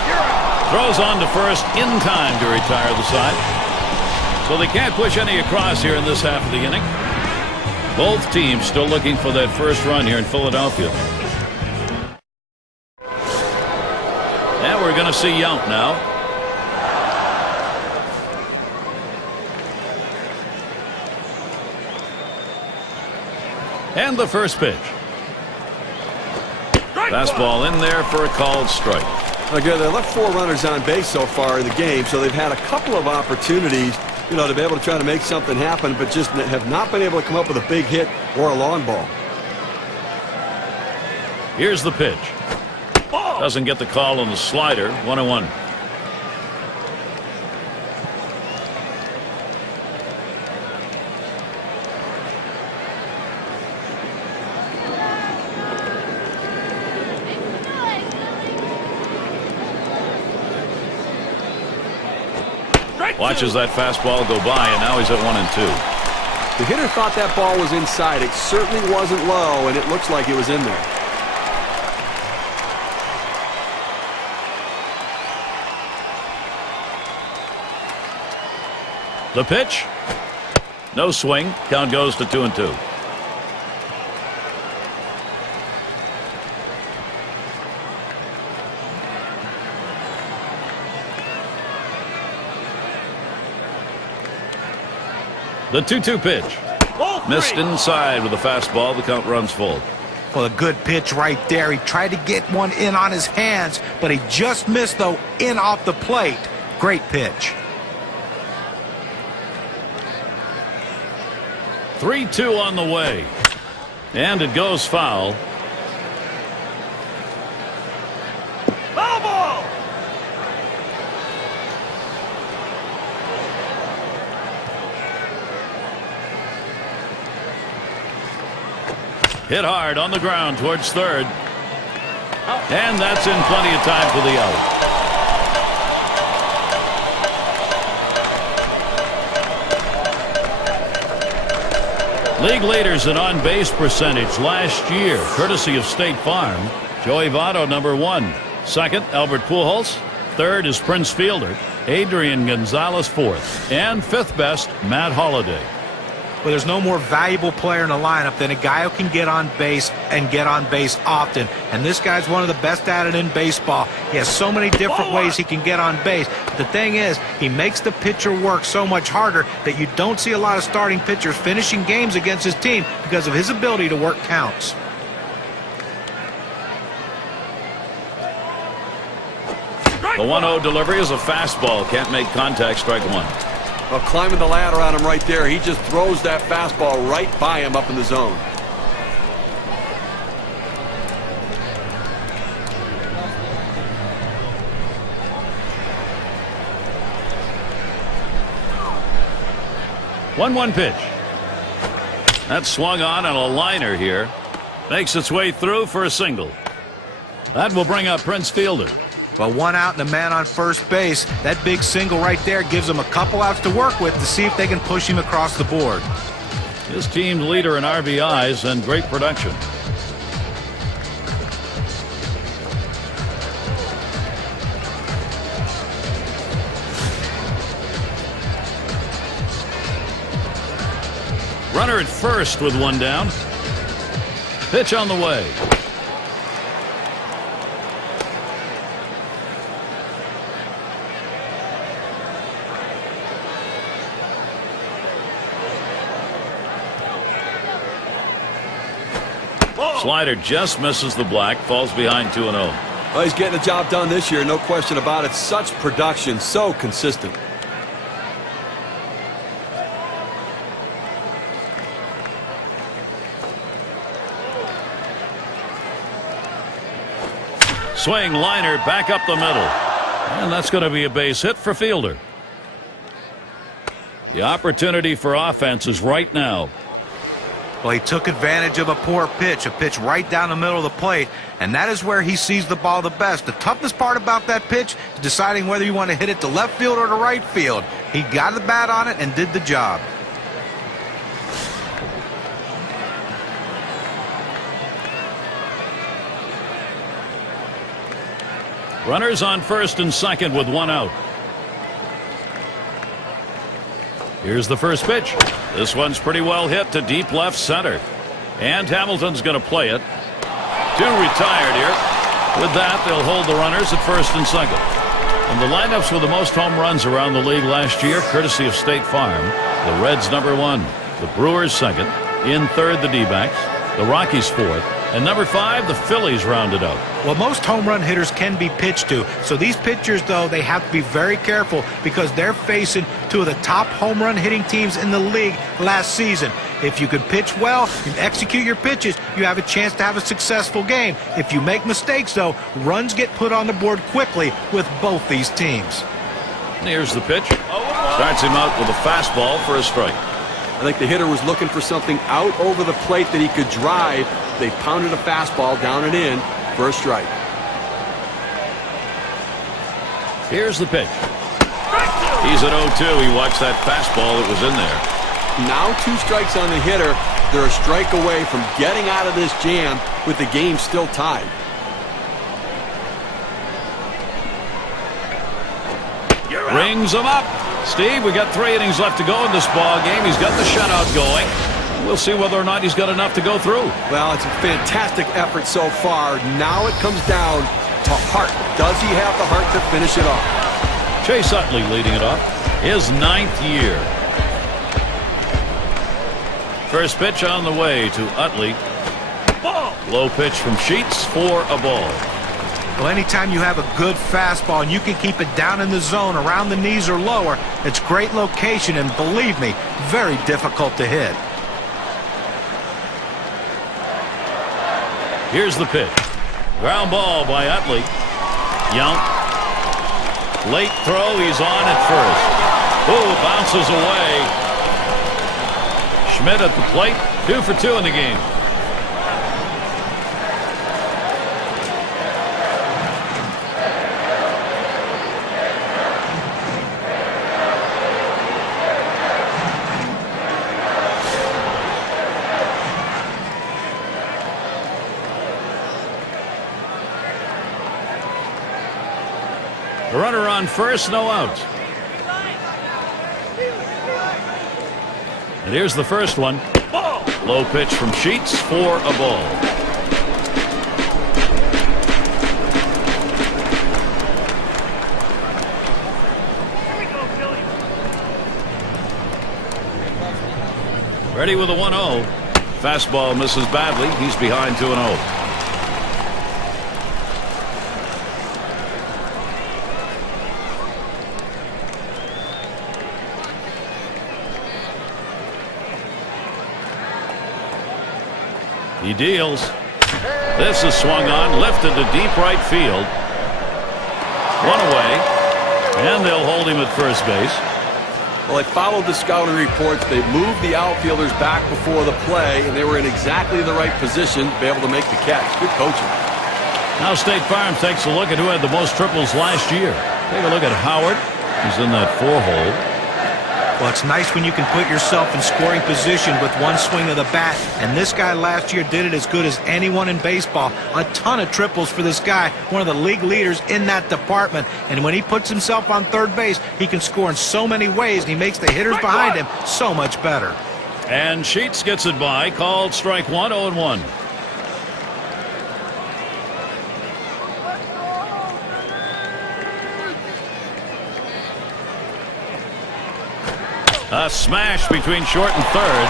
Throws on to first in time to retire the side. So they can't push any across here in this half of the inning. Both teams still looking for that first run here in Philadelphia. And we're going to see Yount now. And the first pitch. Fastball in there for a called strike. Okay, they left 4 runners on base so far in the game, so they've had a couple of opportunities, to be able to try to make something happen, but just have not been able to come up with a big hit or a long ball. Here's the pitch. Doesn't get the call on the slider. 1-1. Watches that fastball go by, and now he's at 1-2. The hitter thought that ball was inside. It certainly wasn't low, and it looks like it was in there. The pitch. No swing. Count goes to 2-2. The 2-2 pitch. Missed inside with a fastball. The count runs full. Well, a good pitch right there. He tried to get one in on his hands, but he just missed, though, in off the plate. Great pitch. 3-2 on the way. And it goes foul. Foul ball! Hit hard on the ground towards third. And that's in plenty of time for the out. League leaders in on-base percentage last year, courtesy of State Farm. Joey Votto, number 1. Second, Albert Pujols. Third is Prince Fielder. Adrian Gonzalez, fourth. And fifth best, Matt Holliday. Well, there's no more valuable player in the lineup than a guy who can get on base and get on base often. And this guy's one of the best at it in baseball. He has so many different ways he can get on base. But the thing is, he makes the pitcher work so much harder that you don't see a lot of starting pitchers finishing games against his team because of his ability to work counts. The 1-0 delivery is a fastball. Can't make contact. Strike one. Well, climbing the ladder on him right there. He just throws that fastball right by him up in the zone. One pitch. That's swung on a liner here. Makes its way through for a single. That will bring up Prince Fielder. Well, 1 out and a man on first base. That big single right there gives them a couple outs to work with to see if they can push him across the board. His team's leader in RBIs and great production. Runner at first with one down. Pitch on the way. Slider just misses the black, falls behind 2-0. Well, he's getting the job done this year, no question about it. Such production, so consistent. Swing liner back up the middle. And that's going to be a base hit for Fielder. The opportunity for offense is right now. Well, he took advantage of a poor pitch, a pitch right down the middle of the plate, and that is where he sees the ball the best. The toughest part about that pitch is deciding whether you want to hit it to left field or to right field. He got the bat on it and did the job. Runners on first and second with 1 out. Here's the first pitch. This one's pretty well hit to deep left center. And Hamilton's going to play it. 2 retired here. With that, they'll hold the runners at first and second. And the lineups with the most home runs around the league last year, courtesy of State Farm. The Reds number 1. The Brewers second. In third, the D-backs. The Rockies fourth. And number 5, the Phillies rounded out. Well, most home run hitters can be pitched to. So these pitchers, though, they have to be very careful because they're facing 2 of the top home run hitting teams in the league last season. If you can pitch well and execute your pitches, you have a chance to have a successful game. If you make mistakes, though, runs get put on the board quickly with both these teams. And here's the pitch. Starts him out with a fastball for a strike. I think the hitter was looking for something out over the plate that he could drive. They pounded a fastball down and in for a strike. Here's the pitch. He's at 0-2. He watched that fastball that was in there. Now 2 strikes on the hitter. They're a strike away from getting out of this jam with the game still tied. Rings him up. Steve, we got 3 innings left to go in this ball game. He's got the shutout going. We'll see whether or not he's got enough to go through. Well, it's a fantastic effort so far. Now it comes down to heart. Does he have the heart to finish it off? Chase Utley leading it off. His 9th year. First pitch on the way to Utley. Low pitch from Sheets for a ball. Well, anytime you have a good fastball and you can keep it down in the zone around the knees or lower, it's great location and, believe me, very difficult to hit. Here's the pitch. Ground ball by Utley. Yount. Late throw. He's on at first. Ooh, bounces away. Schmidt at the plate. 2 for 2 in the game. The runner on first, no outs. And here's the first one. Low pitch from Sheets for a ball. Ready with a 1-0. Fastball misses badly. He's behind 2-0. He deals. This is swung on, lifted to deep right field. 1 away, and they'll hold him at first base. Well, they followed the scouting reports. They moved the outfielders back before the play, and they were in exactly the right position to be able to make the catch. Good coaching. Now State Farm takes a look at who had the most triples last year. Take a look at Howard. He's in that 4-hole. Well, it's nice when you can put yourself in scoring position with one swing of the bat, and this guy last year did it as good as anyone in baseball. A ton of triples for this guy, one of the league leaders in that department, and when he puts himself on third base, he can score in so many ways, and he makes the hitters behind him so much better. And Sheets gets it by, called strike 1, 0-1. A smash between short and third,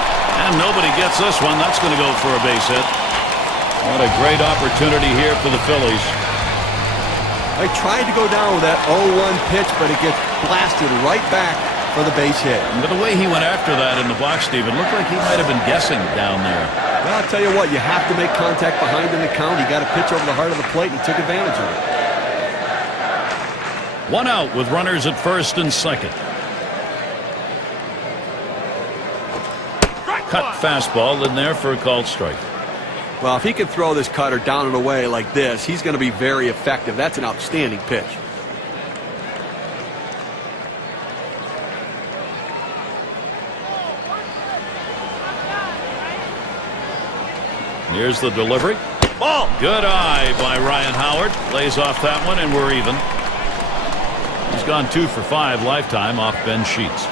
and nobody gets this one. That's going to go for a base hit. What a great opportunity here for the Phillies. They tried to go down with that 0-1 pitch, but it gets blasted right back for the base hit. But the way he went after that in the box, Steve, it looked like he might have been guessing down there. Well, I'll tell you what, you have to make contact behind in the count. He got a pitch over the heart of the plate, and he took advantage of it. 1 out with runners at first and second. Cut fastball in there for a called strike. Well, if he can throw this cutter down and away like this, he's going to be very effective. That's an outstanding pitch. Here's the delivery. Ball. Good eye by Ryan Howard. Lays off that one, and we're even. He's gone 2 for 5 lifetime off Ben Sheets.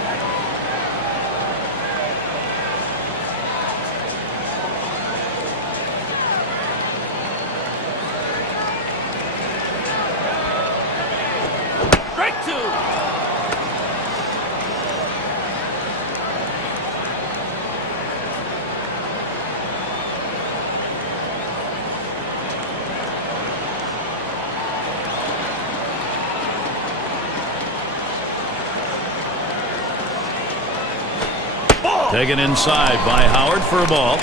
Taken inside by Howard for a ball.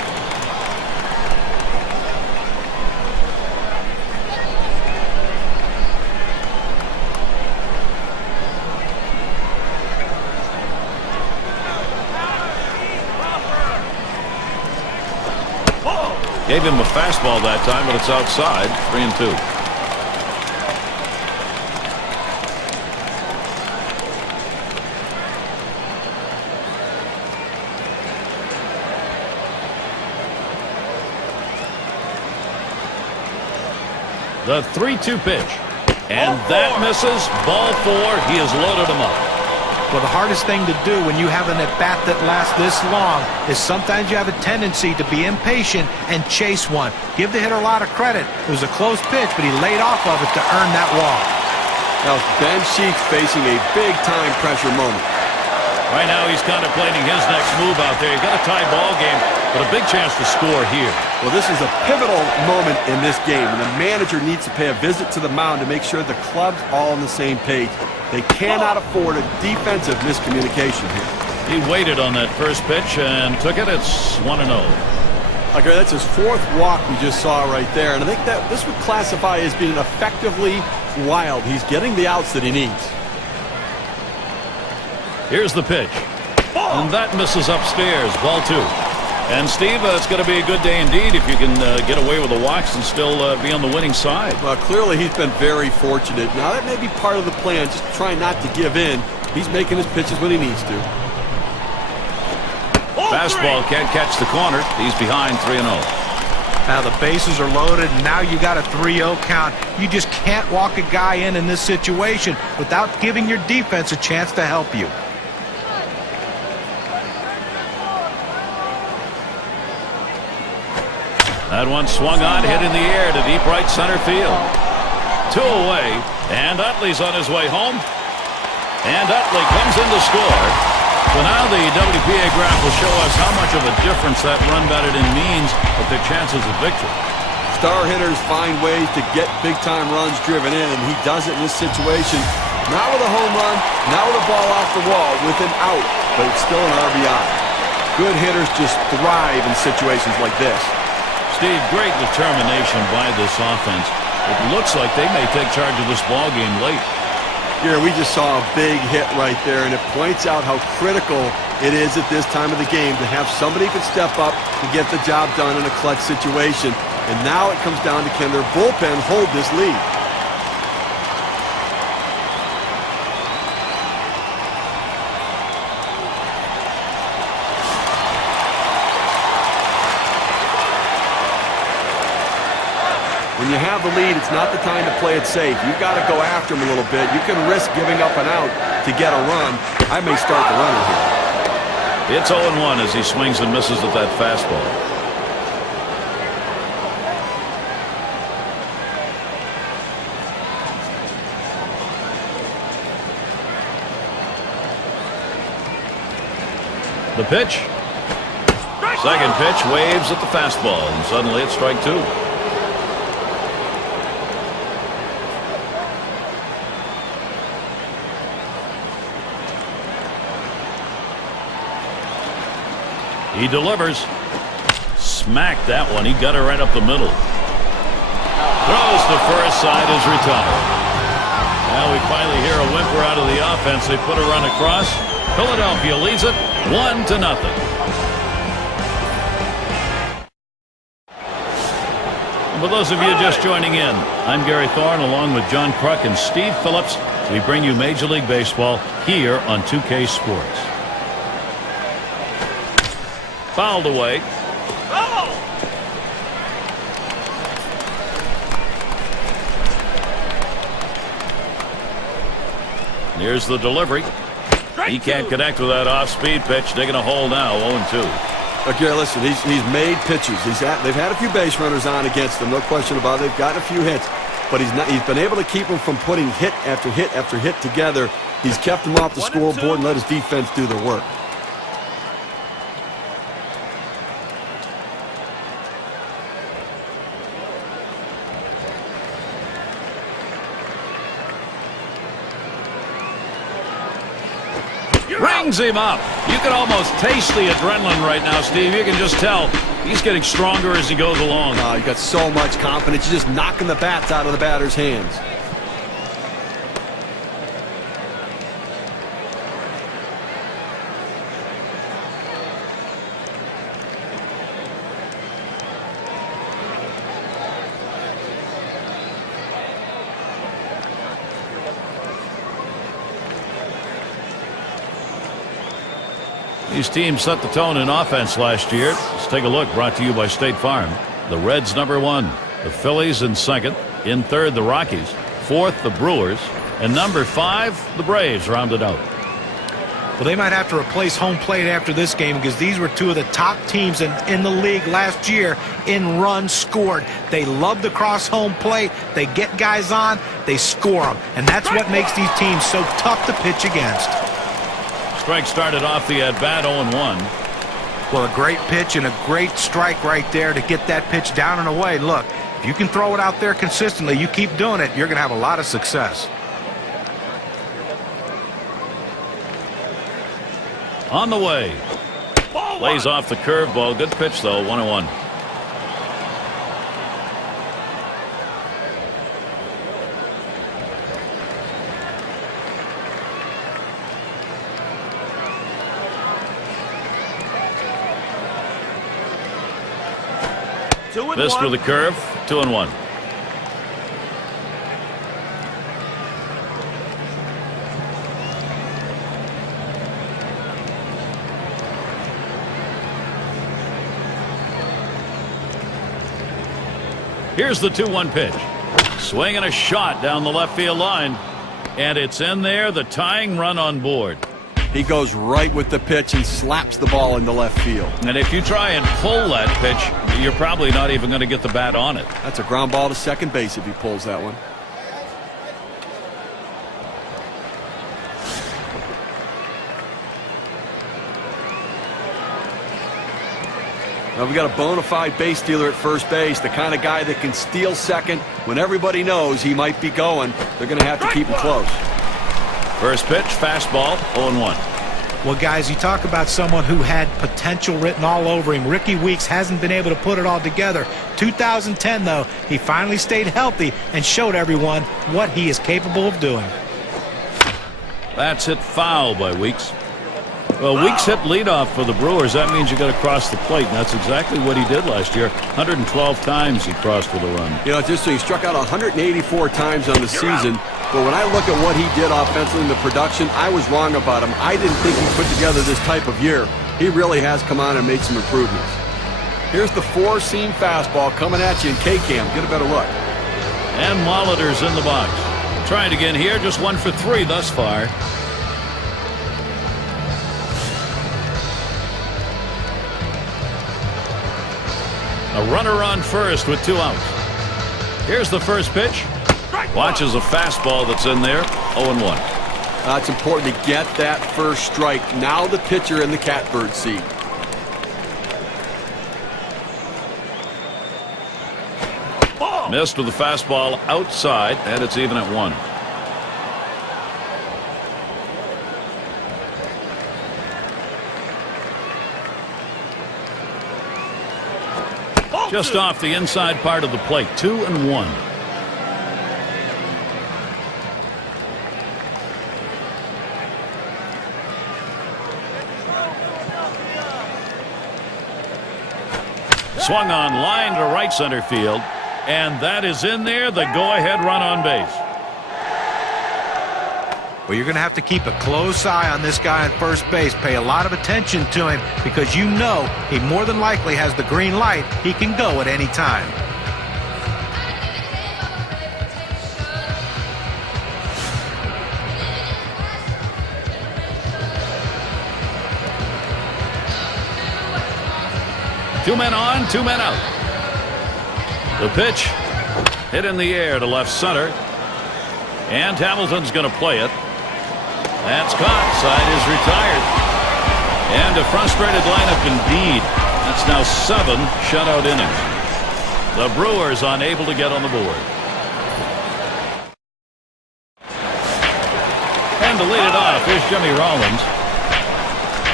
Gave him a fastball that time, but it's outside. 3-2. The 3-2 pitch. And that misses. Ball 4. He has loaded him up. Well, the hardest thing to do when you have an at-bat that lasts this long is sometimes you have a tendency to be impatient and chase one. Give the hitter a lot of credit. It was a close pitch, but he laid off of it to earn that walk. Now, Ben Sheets facing a big-time pressure moment. Right now he's contemplating his next move out there. You've got a tie ball game, but a big chance to score here. Well, this is a pivotal moment in this game, and the manager needs to pay a visit to the mound to make sure the club's all on the same page. They cannot afford a defensive miscommunication here. He waited on that first pitch and took it. It's 1-0. Okay, that's his fourth walk we just saw right there, and I think that this would classify as being effectively wild. He's getting the outs that he needs. Here's the pitch. And that misses upstairs. Ball 2. And Steve, it's going to be a good day indeed if you can get away with the walks and still be on the winning side. Well, clearly he's been very fortunate. Now that may be part of the plan, just trying not to give in. He's making his pitches when he needs to. Fastball can't catch the corner. He's behind 3-0. Now the bases are loaded, and now you got a 3-0 count. You just can't walk a guy in this situation without giving your defense a chance to help you. That one swung on, hit in the air to deep right center field. 2 away, and Utley's on his way home. And Utley comes in to score. So now the WPA graph will show us how much of a difference that run batted in means with their chances of victory. Star hitters find ways to get big-time runs driven in, and he does it in this situation. Not with a home run, not with a ball off the wall, with an out, but it's still an RBI. Good hitters just thrive in situations like this. Steve, great determination by this offense. It looks like they may take charge of this ball game late. Here we just saw a big hit right there, and it points out how critical it is at this time of the game to have somebody who can step up and get the job done in a clutch situation. And now it comes down to, can their bullpen hold this lead? When you have the lead, it's not the time to play it safe. You've got to go after him a little bit. You can risk giving up an out to get a run. I may start the runner here. It's 0-1 as he swings and misses at that fastball. The pitch. Second pitch waves at the fastball, and suddenly it's strike 2. He delivers. Smacked that one. He got it right up the middle. Throws to first, side is retired. Now we finally hear a whimper out of the offense. They put a run across. Philadelphia leads it 1-0. And for those of you just joining in, I'm Gary Thorne along with John Kruk and Steve Phillips. We bring you Major League Baseball here on 2K Sports. Fouled away. Oh! Here's the delivery. He can't connect with that off-speed pitch. Digging a hole now, 0-2. Okay, listen, he's made pitches. They've had a few base runners on against him, no question about it. They've gotten a few hits, but he's been able to keep them from putting hit after hit after hit together. He's kept them off the scoreboard and let his defense do their work. Rings him up. You can almost taste the adrenaline right now, Steve. You can just tell he's getting stronger as he goes along. He's got so much confidence. He's just knocking the bats out of the batter's hands. These teams set the tone in offense last year. Let's take a look. Brought to you by State Farm. The Reds #1. The Phillies in second. In third, the Rockies. Fourth, the Brewers. And number 5, the Braves rounded out. Well, they might have to replace home plate after this game because these were two of the top teams in the league last year in runs scored. They love to cross home plate. They get guys on. They score them. And that's what makes these teams so tough to pitch against. strike started off the at-bat 0-1. Well, a great pitch and a great strike right there to get that pitch down and away. Look, if you can throw it out there consistently, you keep doing it, you're going to have a lot of success. On the way. Lays off the curveball. Good pitch, though. 1-1. Missed with a curve. 2-1. Here's the 2-1 pitch. Swing and a shot down the left field line. And it's in there, the tying run on board. He goes right with the pitch and slaps the ball into left field. And if you try and pull that pitch, you're probably not even going to get the bat on it. That's a ground ball to second base if he pulls that one. Now we got a bona fide base stealer at first base, the kind of guy that can steal second when everybody knows he might be going. They're going to have to keep him close. First pitch, fastball, 0-1. Well, guys, you talk about someone who had potential written all over him. Ricky Weeks hasn't been able to put it all together. 2010, though, he finally stayed healthy and showed everyone what he is capable of doing. That's hit foul by Weeks. Well, Weeks hit leadoff for the Brewers. That means you got to cross the plate, and that's exactly what he did last year. 112 times he crossed with a run. You know, it's interesting. He struck out 184 times on the season. But when I look at what he did offensively in the production, I was wrong about him. I didn't think he'd put together this type of year. He really has come on and made some improvements. Here's the four-seam fastball coming at you in K-Cam. Get a better look. And Molitor's in the box. Trying again here, just 1 for 3 thus far. A runner on first with 2 outs. Here's the first pitch. Watches a fastball that's in there. 0-1. It's important to get that first strike. Now the pitcher in the catbird seat. Missed with the fastball outside, and it's even at 1. Just off the inside part of the plate. 2-1. Swung on, line to right center field, and that is in there, the go-ahead run on base. Well, you're going to have to keep a close eye on this guy at first base. Pay a lot of attention to him because you know he more than likely has the green light. He can go at any time. Two men on, 2 men out. The pitch hit in the air to left center. And Hamilton's going to play it. That's caught. Side is retired. And a frustrated lineup indeed. That's now 7 shutout innings. The Brewers unable to get on the board. And to lead it off, here's Jimmy Rollins.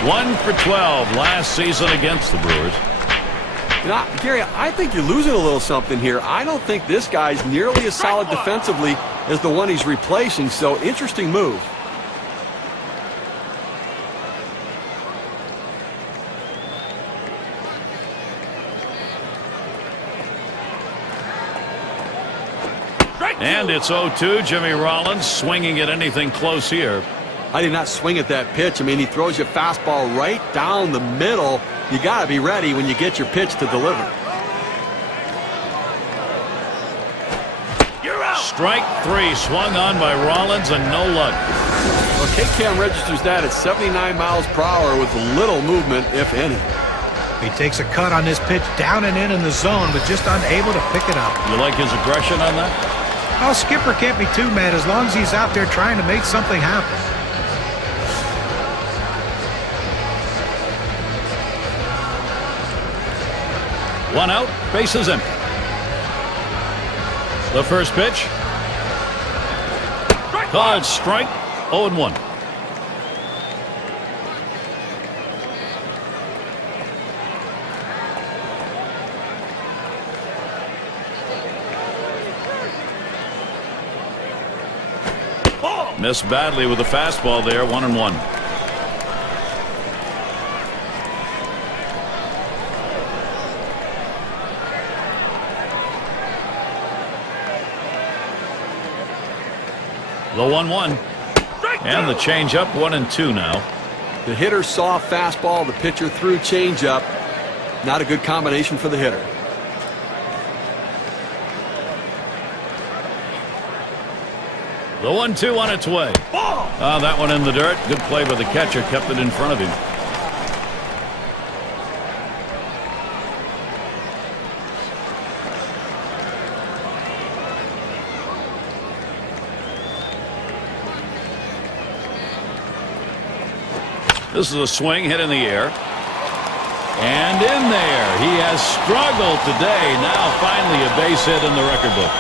1 for 12 last season against the Brewers. You know, Gary, I think you're losing a little something here. I don't think this guy's nearly as solid defensively as the one he's replacing, so interesting move. And it's 0-2. Jimmy Rollins swinging at anything close here. I did not swing at that pitch. I mean, he throws you a fastball right down the middle. You got to be ready when you get your pitch to deliver. You're out. Strike 3 swung on by Rollins and no luck. Well, K-Cam registers that at 79 miles per hour with little movement, if any. He takes a cut on this pitch down and in the zone, but just unable to pick it up. You like his aggression on that? Well, Skipper can't be too mad as long as he's out there trying to make something happen. One out, bases empty. The first pitch. Called strike. 0-1. Missed badly with the fastball there. 1-1. The 1-1. And the changeup. 1-2 now. The hitter saw fastball. The pitcher threw changeup. Not a good combination for the hitter. The 1-2 on its way. That one in the dirt. Good play by the catcher. Kept it in front of him. This is a swing hit in the air. And in there. He has struggled today. Now finally a base hit in the record book.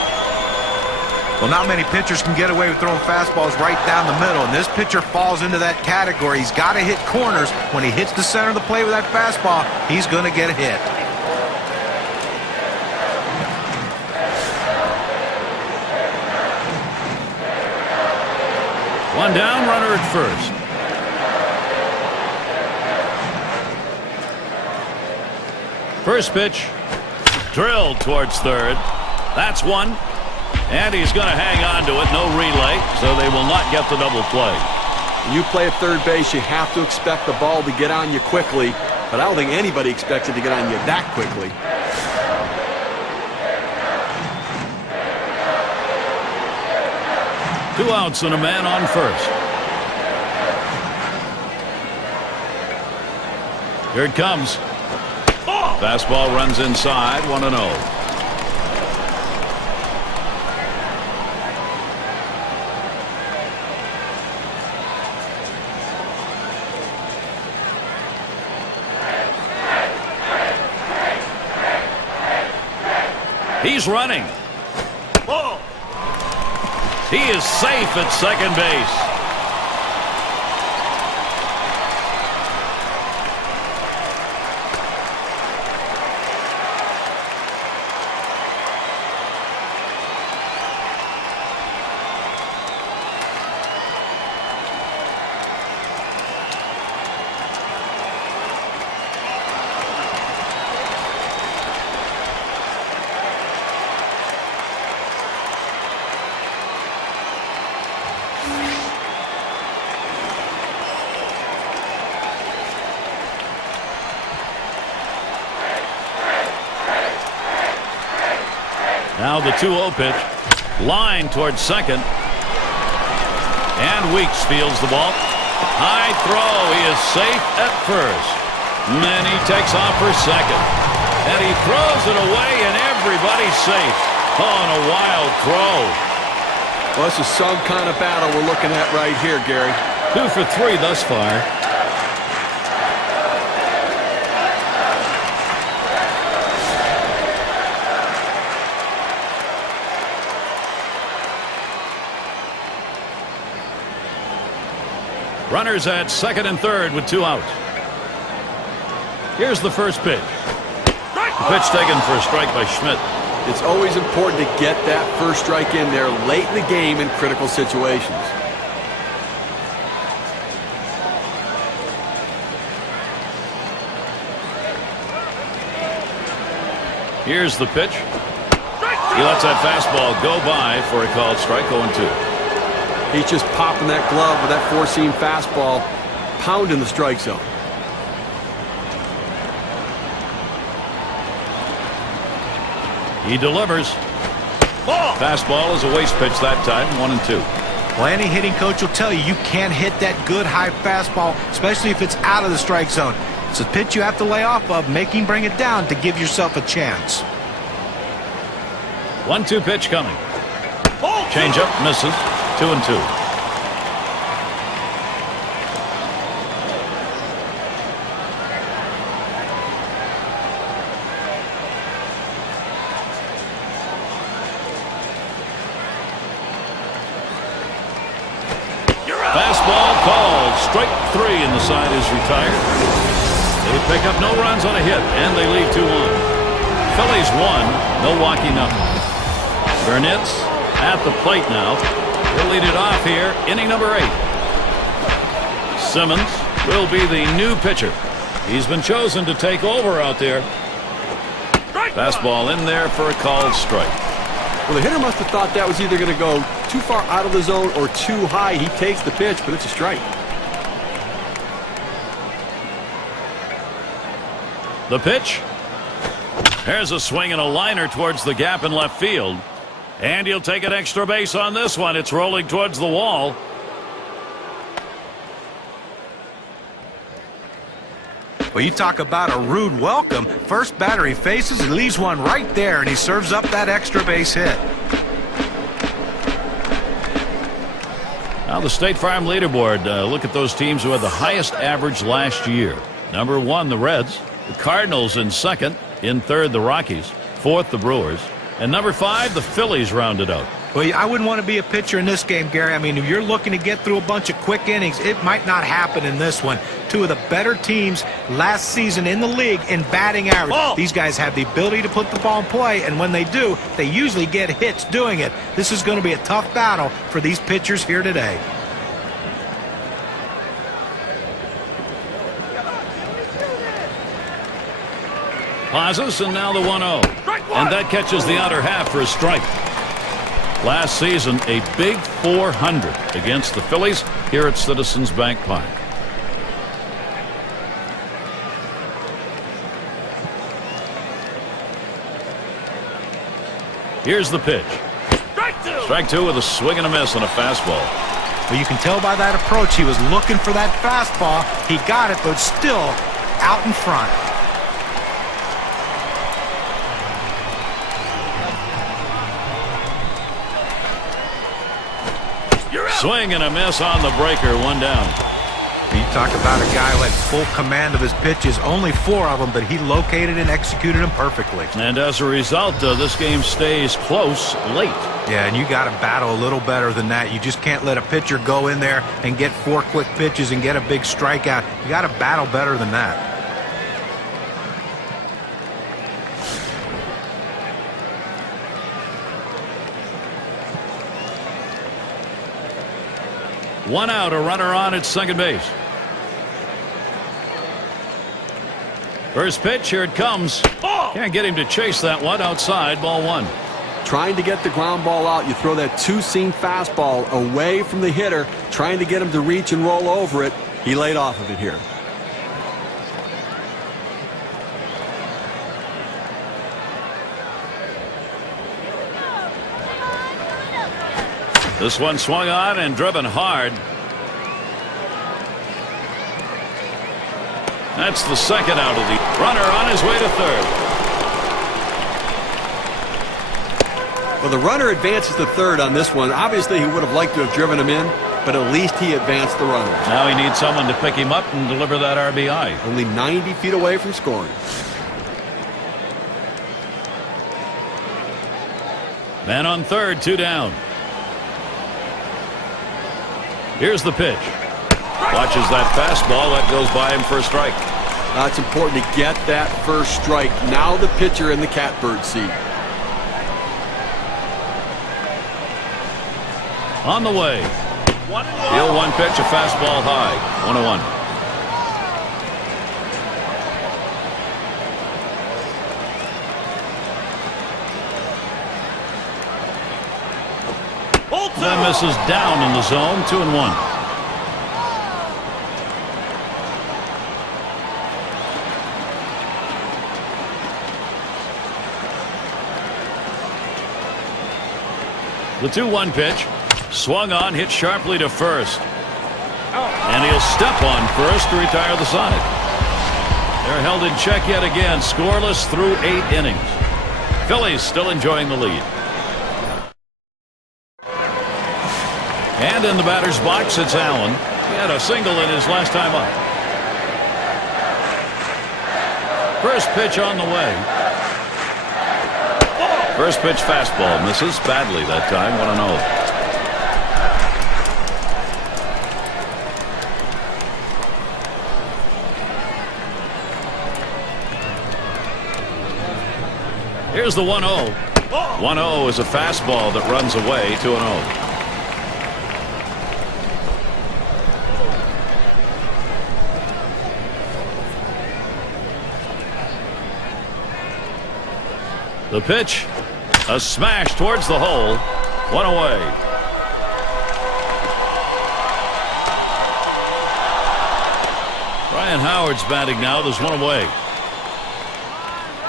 Well, not many pitchers can get away with throwing fastballs right down the middle, and this pitcher falls into that category. He's got to hit corners. When he hits the center of the plate with that fastball, he's going to get a hit. One down, runner at first. First pitch, drilled towards third. That's one. And he's going to hang on to it. No relay, so they will not get the double play. When you play at third base, you have to expect the ball to get on you quickly. But I don't think anybody expects it to get on you that quickly. Two outs and a man on first. Here it comes. Fastball runs inside. 1-0. He's running. He is safe at second base. Now the 2-0 pitch. Line towards second. And Weeks fields the ball. High throw. He is safe at first. Then he takes off for second. And he throws it away and everybody's safe. Oh, and a wild throw. Well, this is some kind of battle we're looking at right here, Gary. 2 for 3 thus far. Runners at second and third with 2 outs. Here's the first pitch. The pitch taken for a strike by Schmidt. It's always important to get that first strike in there late in the game in critical situations. Here's the pitch. He lets that fastball go by for a called strike. 0-2. He's just popping that glove with that four-seam fastball, pounding the strike zone. He delivers. Fastball is a waste pitch that time. 1-2. Well, any hitting coach will tell you can't hit that good high fastball, especially if it's out of the strike zone. It's a pitch you have to lay off of, make him bring it down to give yourself a chance. 1-2 pitch coming. Change up, misses. 2-2. Called strike 3, and the side is retired. They pick up no runs on a hit, and they leave 2 on. Phillies 1, Milwaukee 0. Burnett's at the plate now. He'll lead it off here, inning number 8. Simmons will be the new pitcher. He's been chosen to take over out there. Fastball in there for a called strike. Well, the hitter must have thought that was either going to go too far out of the zone or too high. He takes the pitch, but it's a strike. The pitch. There's a swing and a liner towards the gap in left field. And he'll take an extra base on this one. It's rolling towards the wall. Well, you talk about a rude welcome. First batter he faces, he leaves one right there, and he serves up that extra base hit. Now the State Farm leaderboard. Look at those teams who had the highest average last year. Number 1, the Reds. The Cardinals in second. In third, the Rockies. Fourth, the Brewers. And number 5, the Phillies rounded out. Well, I wouldn't want to be a pitcher in this game, Gary. I mean, if you're looking to get through a bunch of quick innings, it might not happen in this one. 2 of the better teams last season in the league in batting average. Ball. These guys have the ability to put the ball in play, and when they do, they usually get hits doing it. This is going to be a tough battle for these pitchers here today. Pauses, and now the 1-0. And that catches the outer half for a strike. Last season, a big 400 against the Phillies here at Citizens Bank Park. Here's the pitch. Strike 2 with a swing and a miss on a fastball. Well, you can tell by that approach he was looking for that fastball. He got it, but still out in front. Swing and a miss on the breaker, 1 down. You talk about a guy who had full command of his pitches, only 4 of them, but he located and executed them perfectly. And as a result, this game stays close late. Yeah, and you got to battle a little better than that. You just can't let a pitcher go in there and get 4 quick pitches and get a big strikeout. You got to battle better than that. One out, a runner on at second base. First pitch, here it comes. Can't get him to chase that one outside, ball 1. Trying to get the ground ball out, you throw that 2-seam fastball away from the hitter, trying to get him to reach and roll over it. He laid off of it here. This one swung on and driven hard. That's the second out of the runner on his way to third. Well, the runner advances to third on this one. Obviously, he would have liked to have driven him in, but at least he advanced the runner. Now he needs someone to pick him up and deliver that RBI. Only 90 feet away from scoring. Man on third, 2 down. Here's the pitch. Watches that fastball. That goes by him for a strike. It's important to get that first strike. Now the pitcher in the catbird seat. On the way. The 0-1 pitch, a fastball high. 1-1. That misses down in the zone. 2-1. The 2-1 pitch. Swung on, hit sharply to first. And he'll step on first to retire the side. They're held in check yet again. Scoreless through 8 innings. Phillies still enjoying the lead. And in the batter's box, it's Allen. He had a single in his last time up. First pitch on the way. First pitch fastball misses badly that time. 1-0. Here's the 1-0. 1-0 is a fastball that runs away. 2-0. The pitch, a smash towards the hole. One away. Ryan Howard's batting now. There's one away.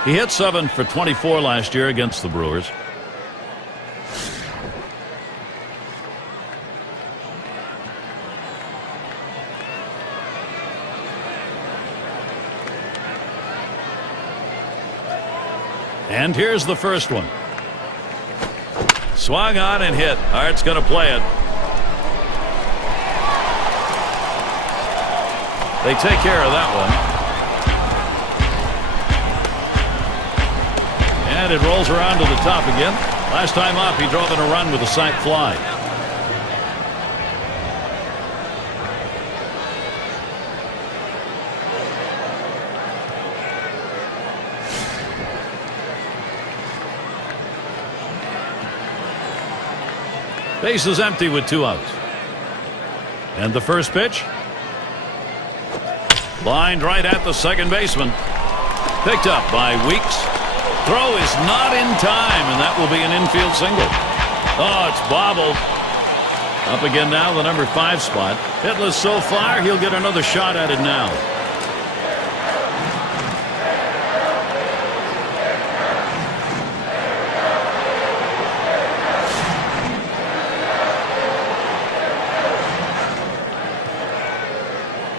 He hit 7 for 24 last year against the Brewers. And here's the first one. Swung on and hit. Hart's going to play it. They take care of that one. And it rolls around to the top again. Last time up, he drove in a run with a sac fly. Base is empty with 2 outs. And the first pitch. Lined right at the second baseman. Picked up by Weeks. Throw is not in time, and that will be an infield single. Oh, it's bobbled. Up again now, the number 5 spot. Hitless so far, he'll get another shot at it now.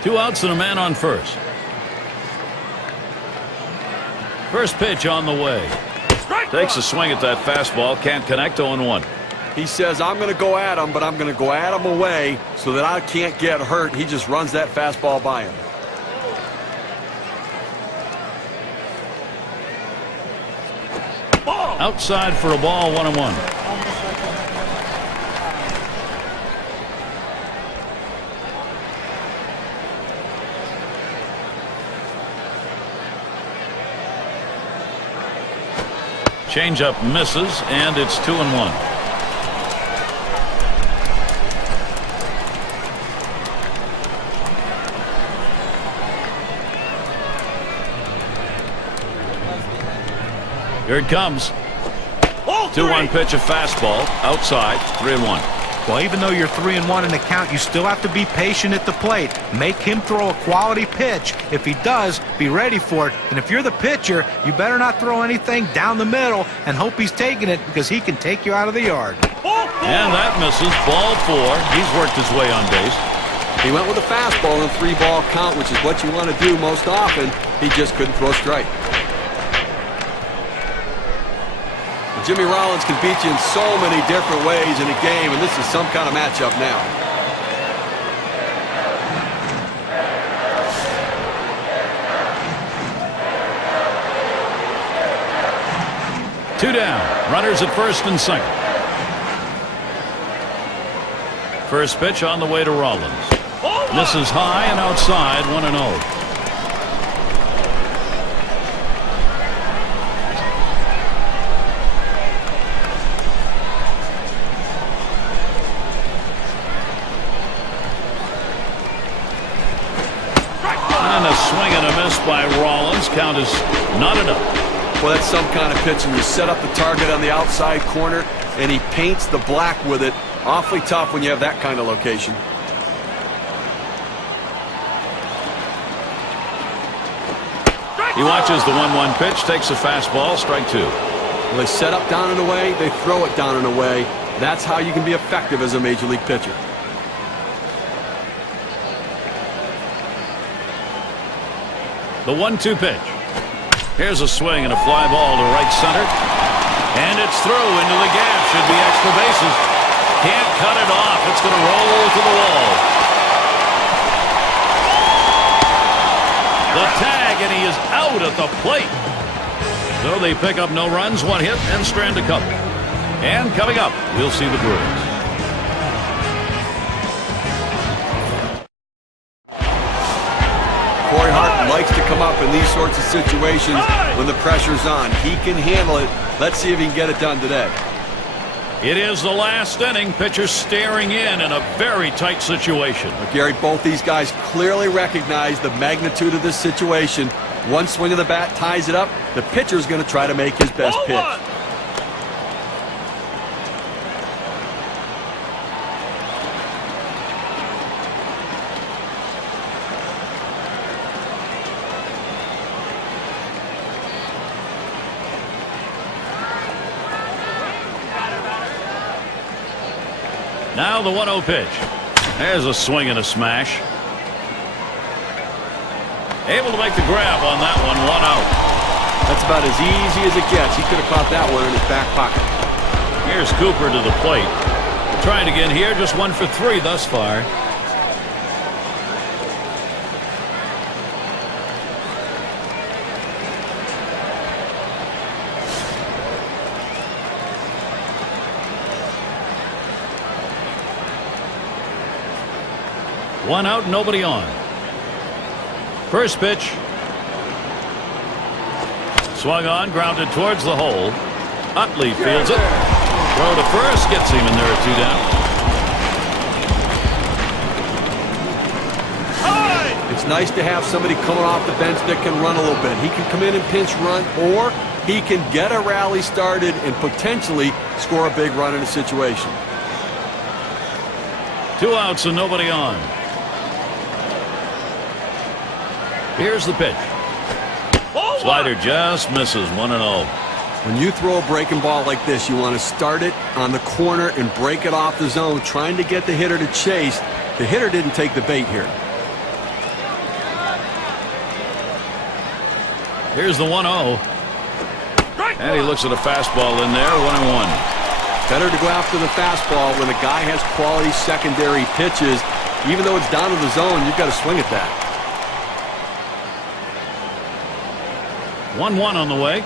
Two outs and a man on first. First pitch on the way. Takes a swing at that fastball. Can't connect. 0-1. He says, I'm going to go at him, but I'm going to go at him away so that I can't get hurt. He just runs that fastball by him. Outside for a ball. 1-1. Changeup misses, and it's 2-1. Here it comes. 2-1 pitch, a fastball outside. 3-1. Well, even though you're 3-1 in the count, you still have to be patient at the plate. Make him throw a quality pitch. If he does, be ready for it. And if you're the pitcher, you better not throw anything down the middle and hope he's taking it, because he can take you out of the yard. And that misses. Ball 4. He's worked his way on base. He went with a fastball in a 3-ball count, which is what you want to do most often. He just couldn't throw strike. Jimmy Rollins can beat you in so many different ways in a game, and this is some kind of matchup now. Two down. Runners at first and second. First pitch on the way to Rollins. Misses high and outside. 1-0. Swing and a miss by Rollins. Count is not enough. Well, that's some kind of pitching. You set up the target on the outside corner, and he paints the black with it. Awfully tough when you have that kind of location. He watches the 1-1 pitch, takes a fastball, strike 2. Well, they set up down and away, they throw it down and away. That's how you can be effective as a major league pitcher. The 1-2 pitch. Here's a swing and a fly ball to right center. And it's through into the gap. Should be extra bases. Can't cut it off. It's going to roll to the wall. The tag, and he is out at the plate. So they pick up no runs, 1 hit, and strand a couple. And coming up, we'll see the Brewers. Corey Hart likes to come up in these sorts of situations when the pressure's on. He can handle it. Let's see if he can get it done today. It is the last inning. Pitcher staring in a very tight situation. But Gary, both these guys clearly recognize the magnitude of this situation. One swing of the bat ties it up. The pitcher's going to try to make his best pitch. Now the 1-0 pitch. There's a swing and a smash. Able to make the grab on that one. 1 out. That's about as easy as it gets. He could have caught that one in his back pocket. Here's Cooper to the plate. Trying again here. Just 1 for 3 thus far. One out, nobody on. First pitch. Swung on, grounded towards the hole. Utley fields it. Throw to first, gets him, and there are 2 down. It's nice to have somebody coming off the bench that can run a little bit. He can come in and pinch run, or he can get a rally started and potentially score a big run in a situation. 2 outs and nobody on. Here's the pitch. Slider just misses. 1-0. When you throw a breaking ball like this, you want to start it on the corner and break it off the zone, trying to get the hitter to chase. The hitter didn't take the bait here. Here's the 1-0. And he looks at a fastball in there. 1-1. Better to go after the fastball when a guy has quality secondary pitches. Even though it's down to the zone, you've got to swing at that. 1-1 on the way.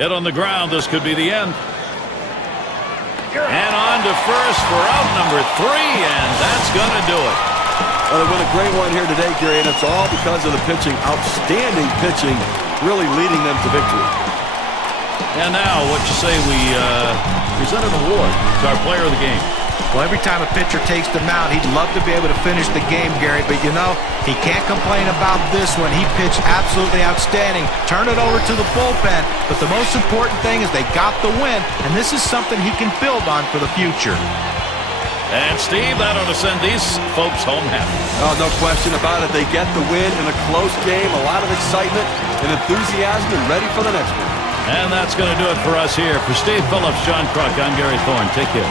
Hit on the ground. This could be the end. And on to first for out number 3, and that's going to do it. Well, they win a great one here today, Gary, and it's all because of the pitching. Outstanding pitching, really leading them to victory. And now, what you say we present an award to our player of the game? Well, every time a pitcher takes the mound, he'd love to be able to finish the game, Gary. But, you know, he can't complain about this one. He pitched absolutely outstanding. Turn it over to the bullpen. But the most important thing is they got the win, and this is something he can build on for the future. And, Steve, that ought to send these folks home happy. Oh, no question about it. They get the win in a close game, a lot of excitement and enthusiasm, and ready for the next one. And that's going to do it for us here. For Steve Phillips, John Kruk, I'm Gary Thorne. Take care.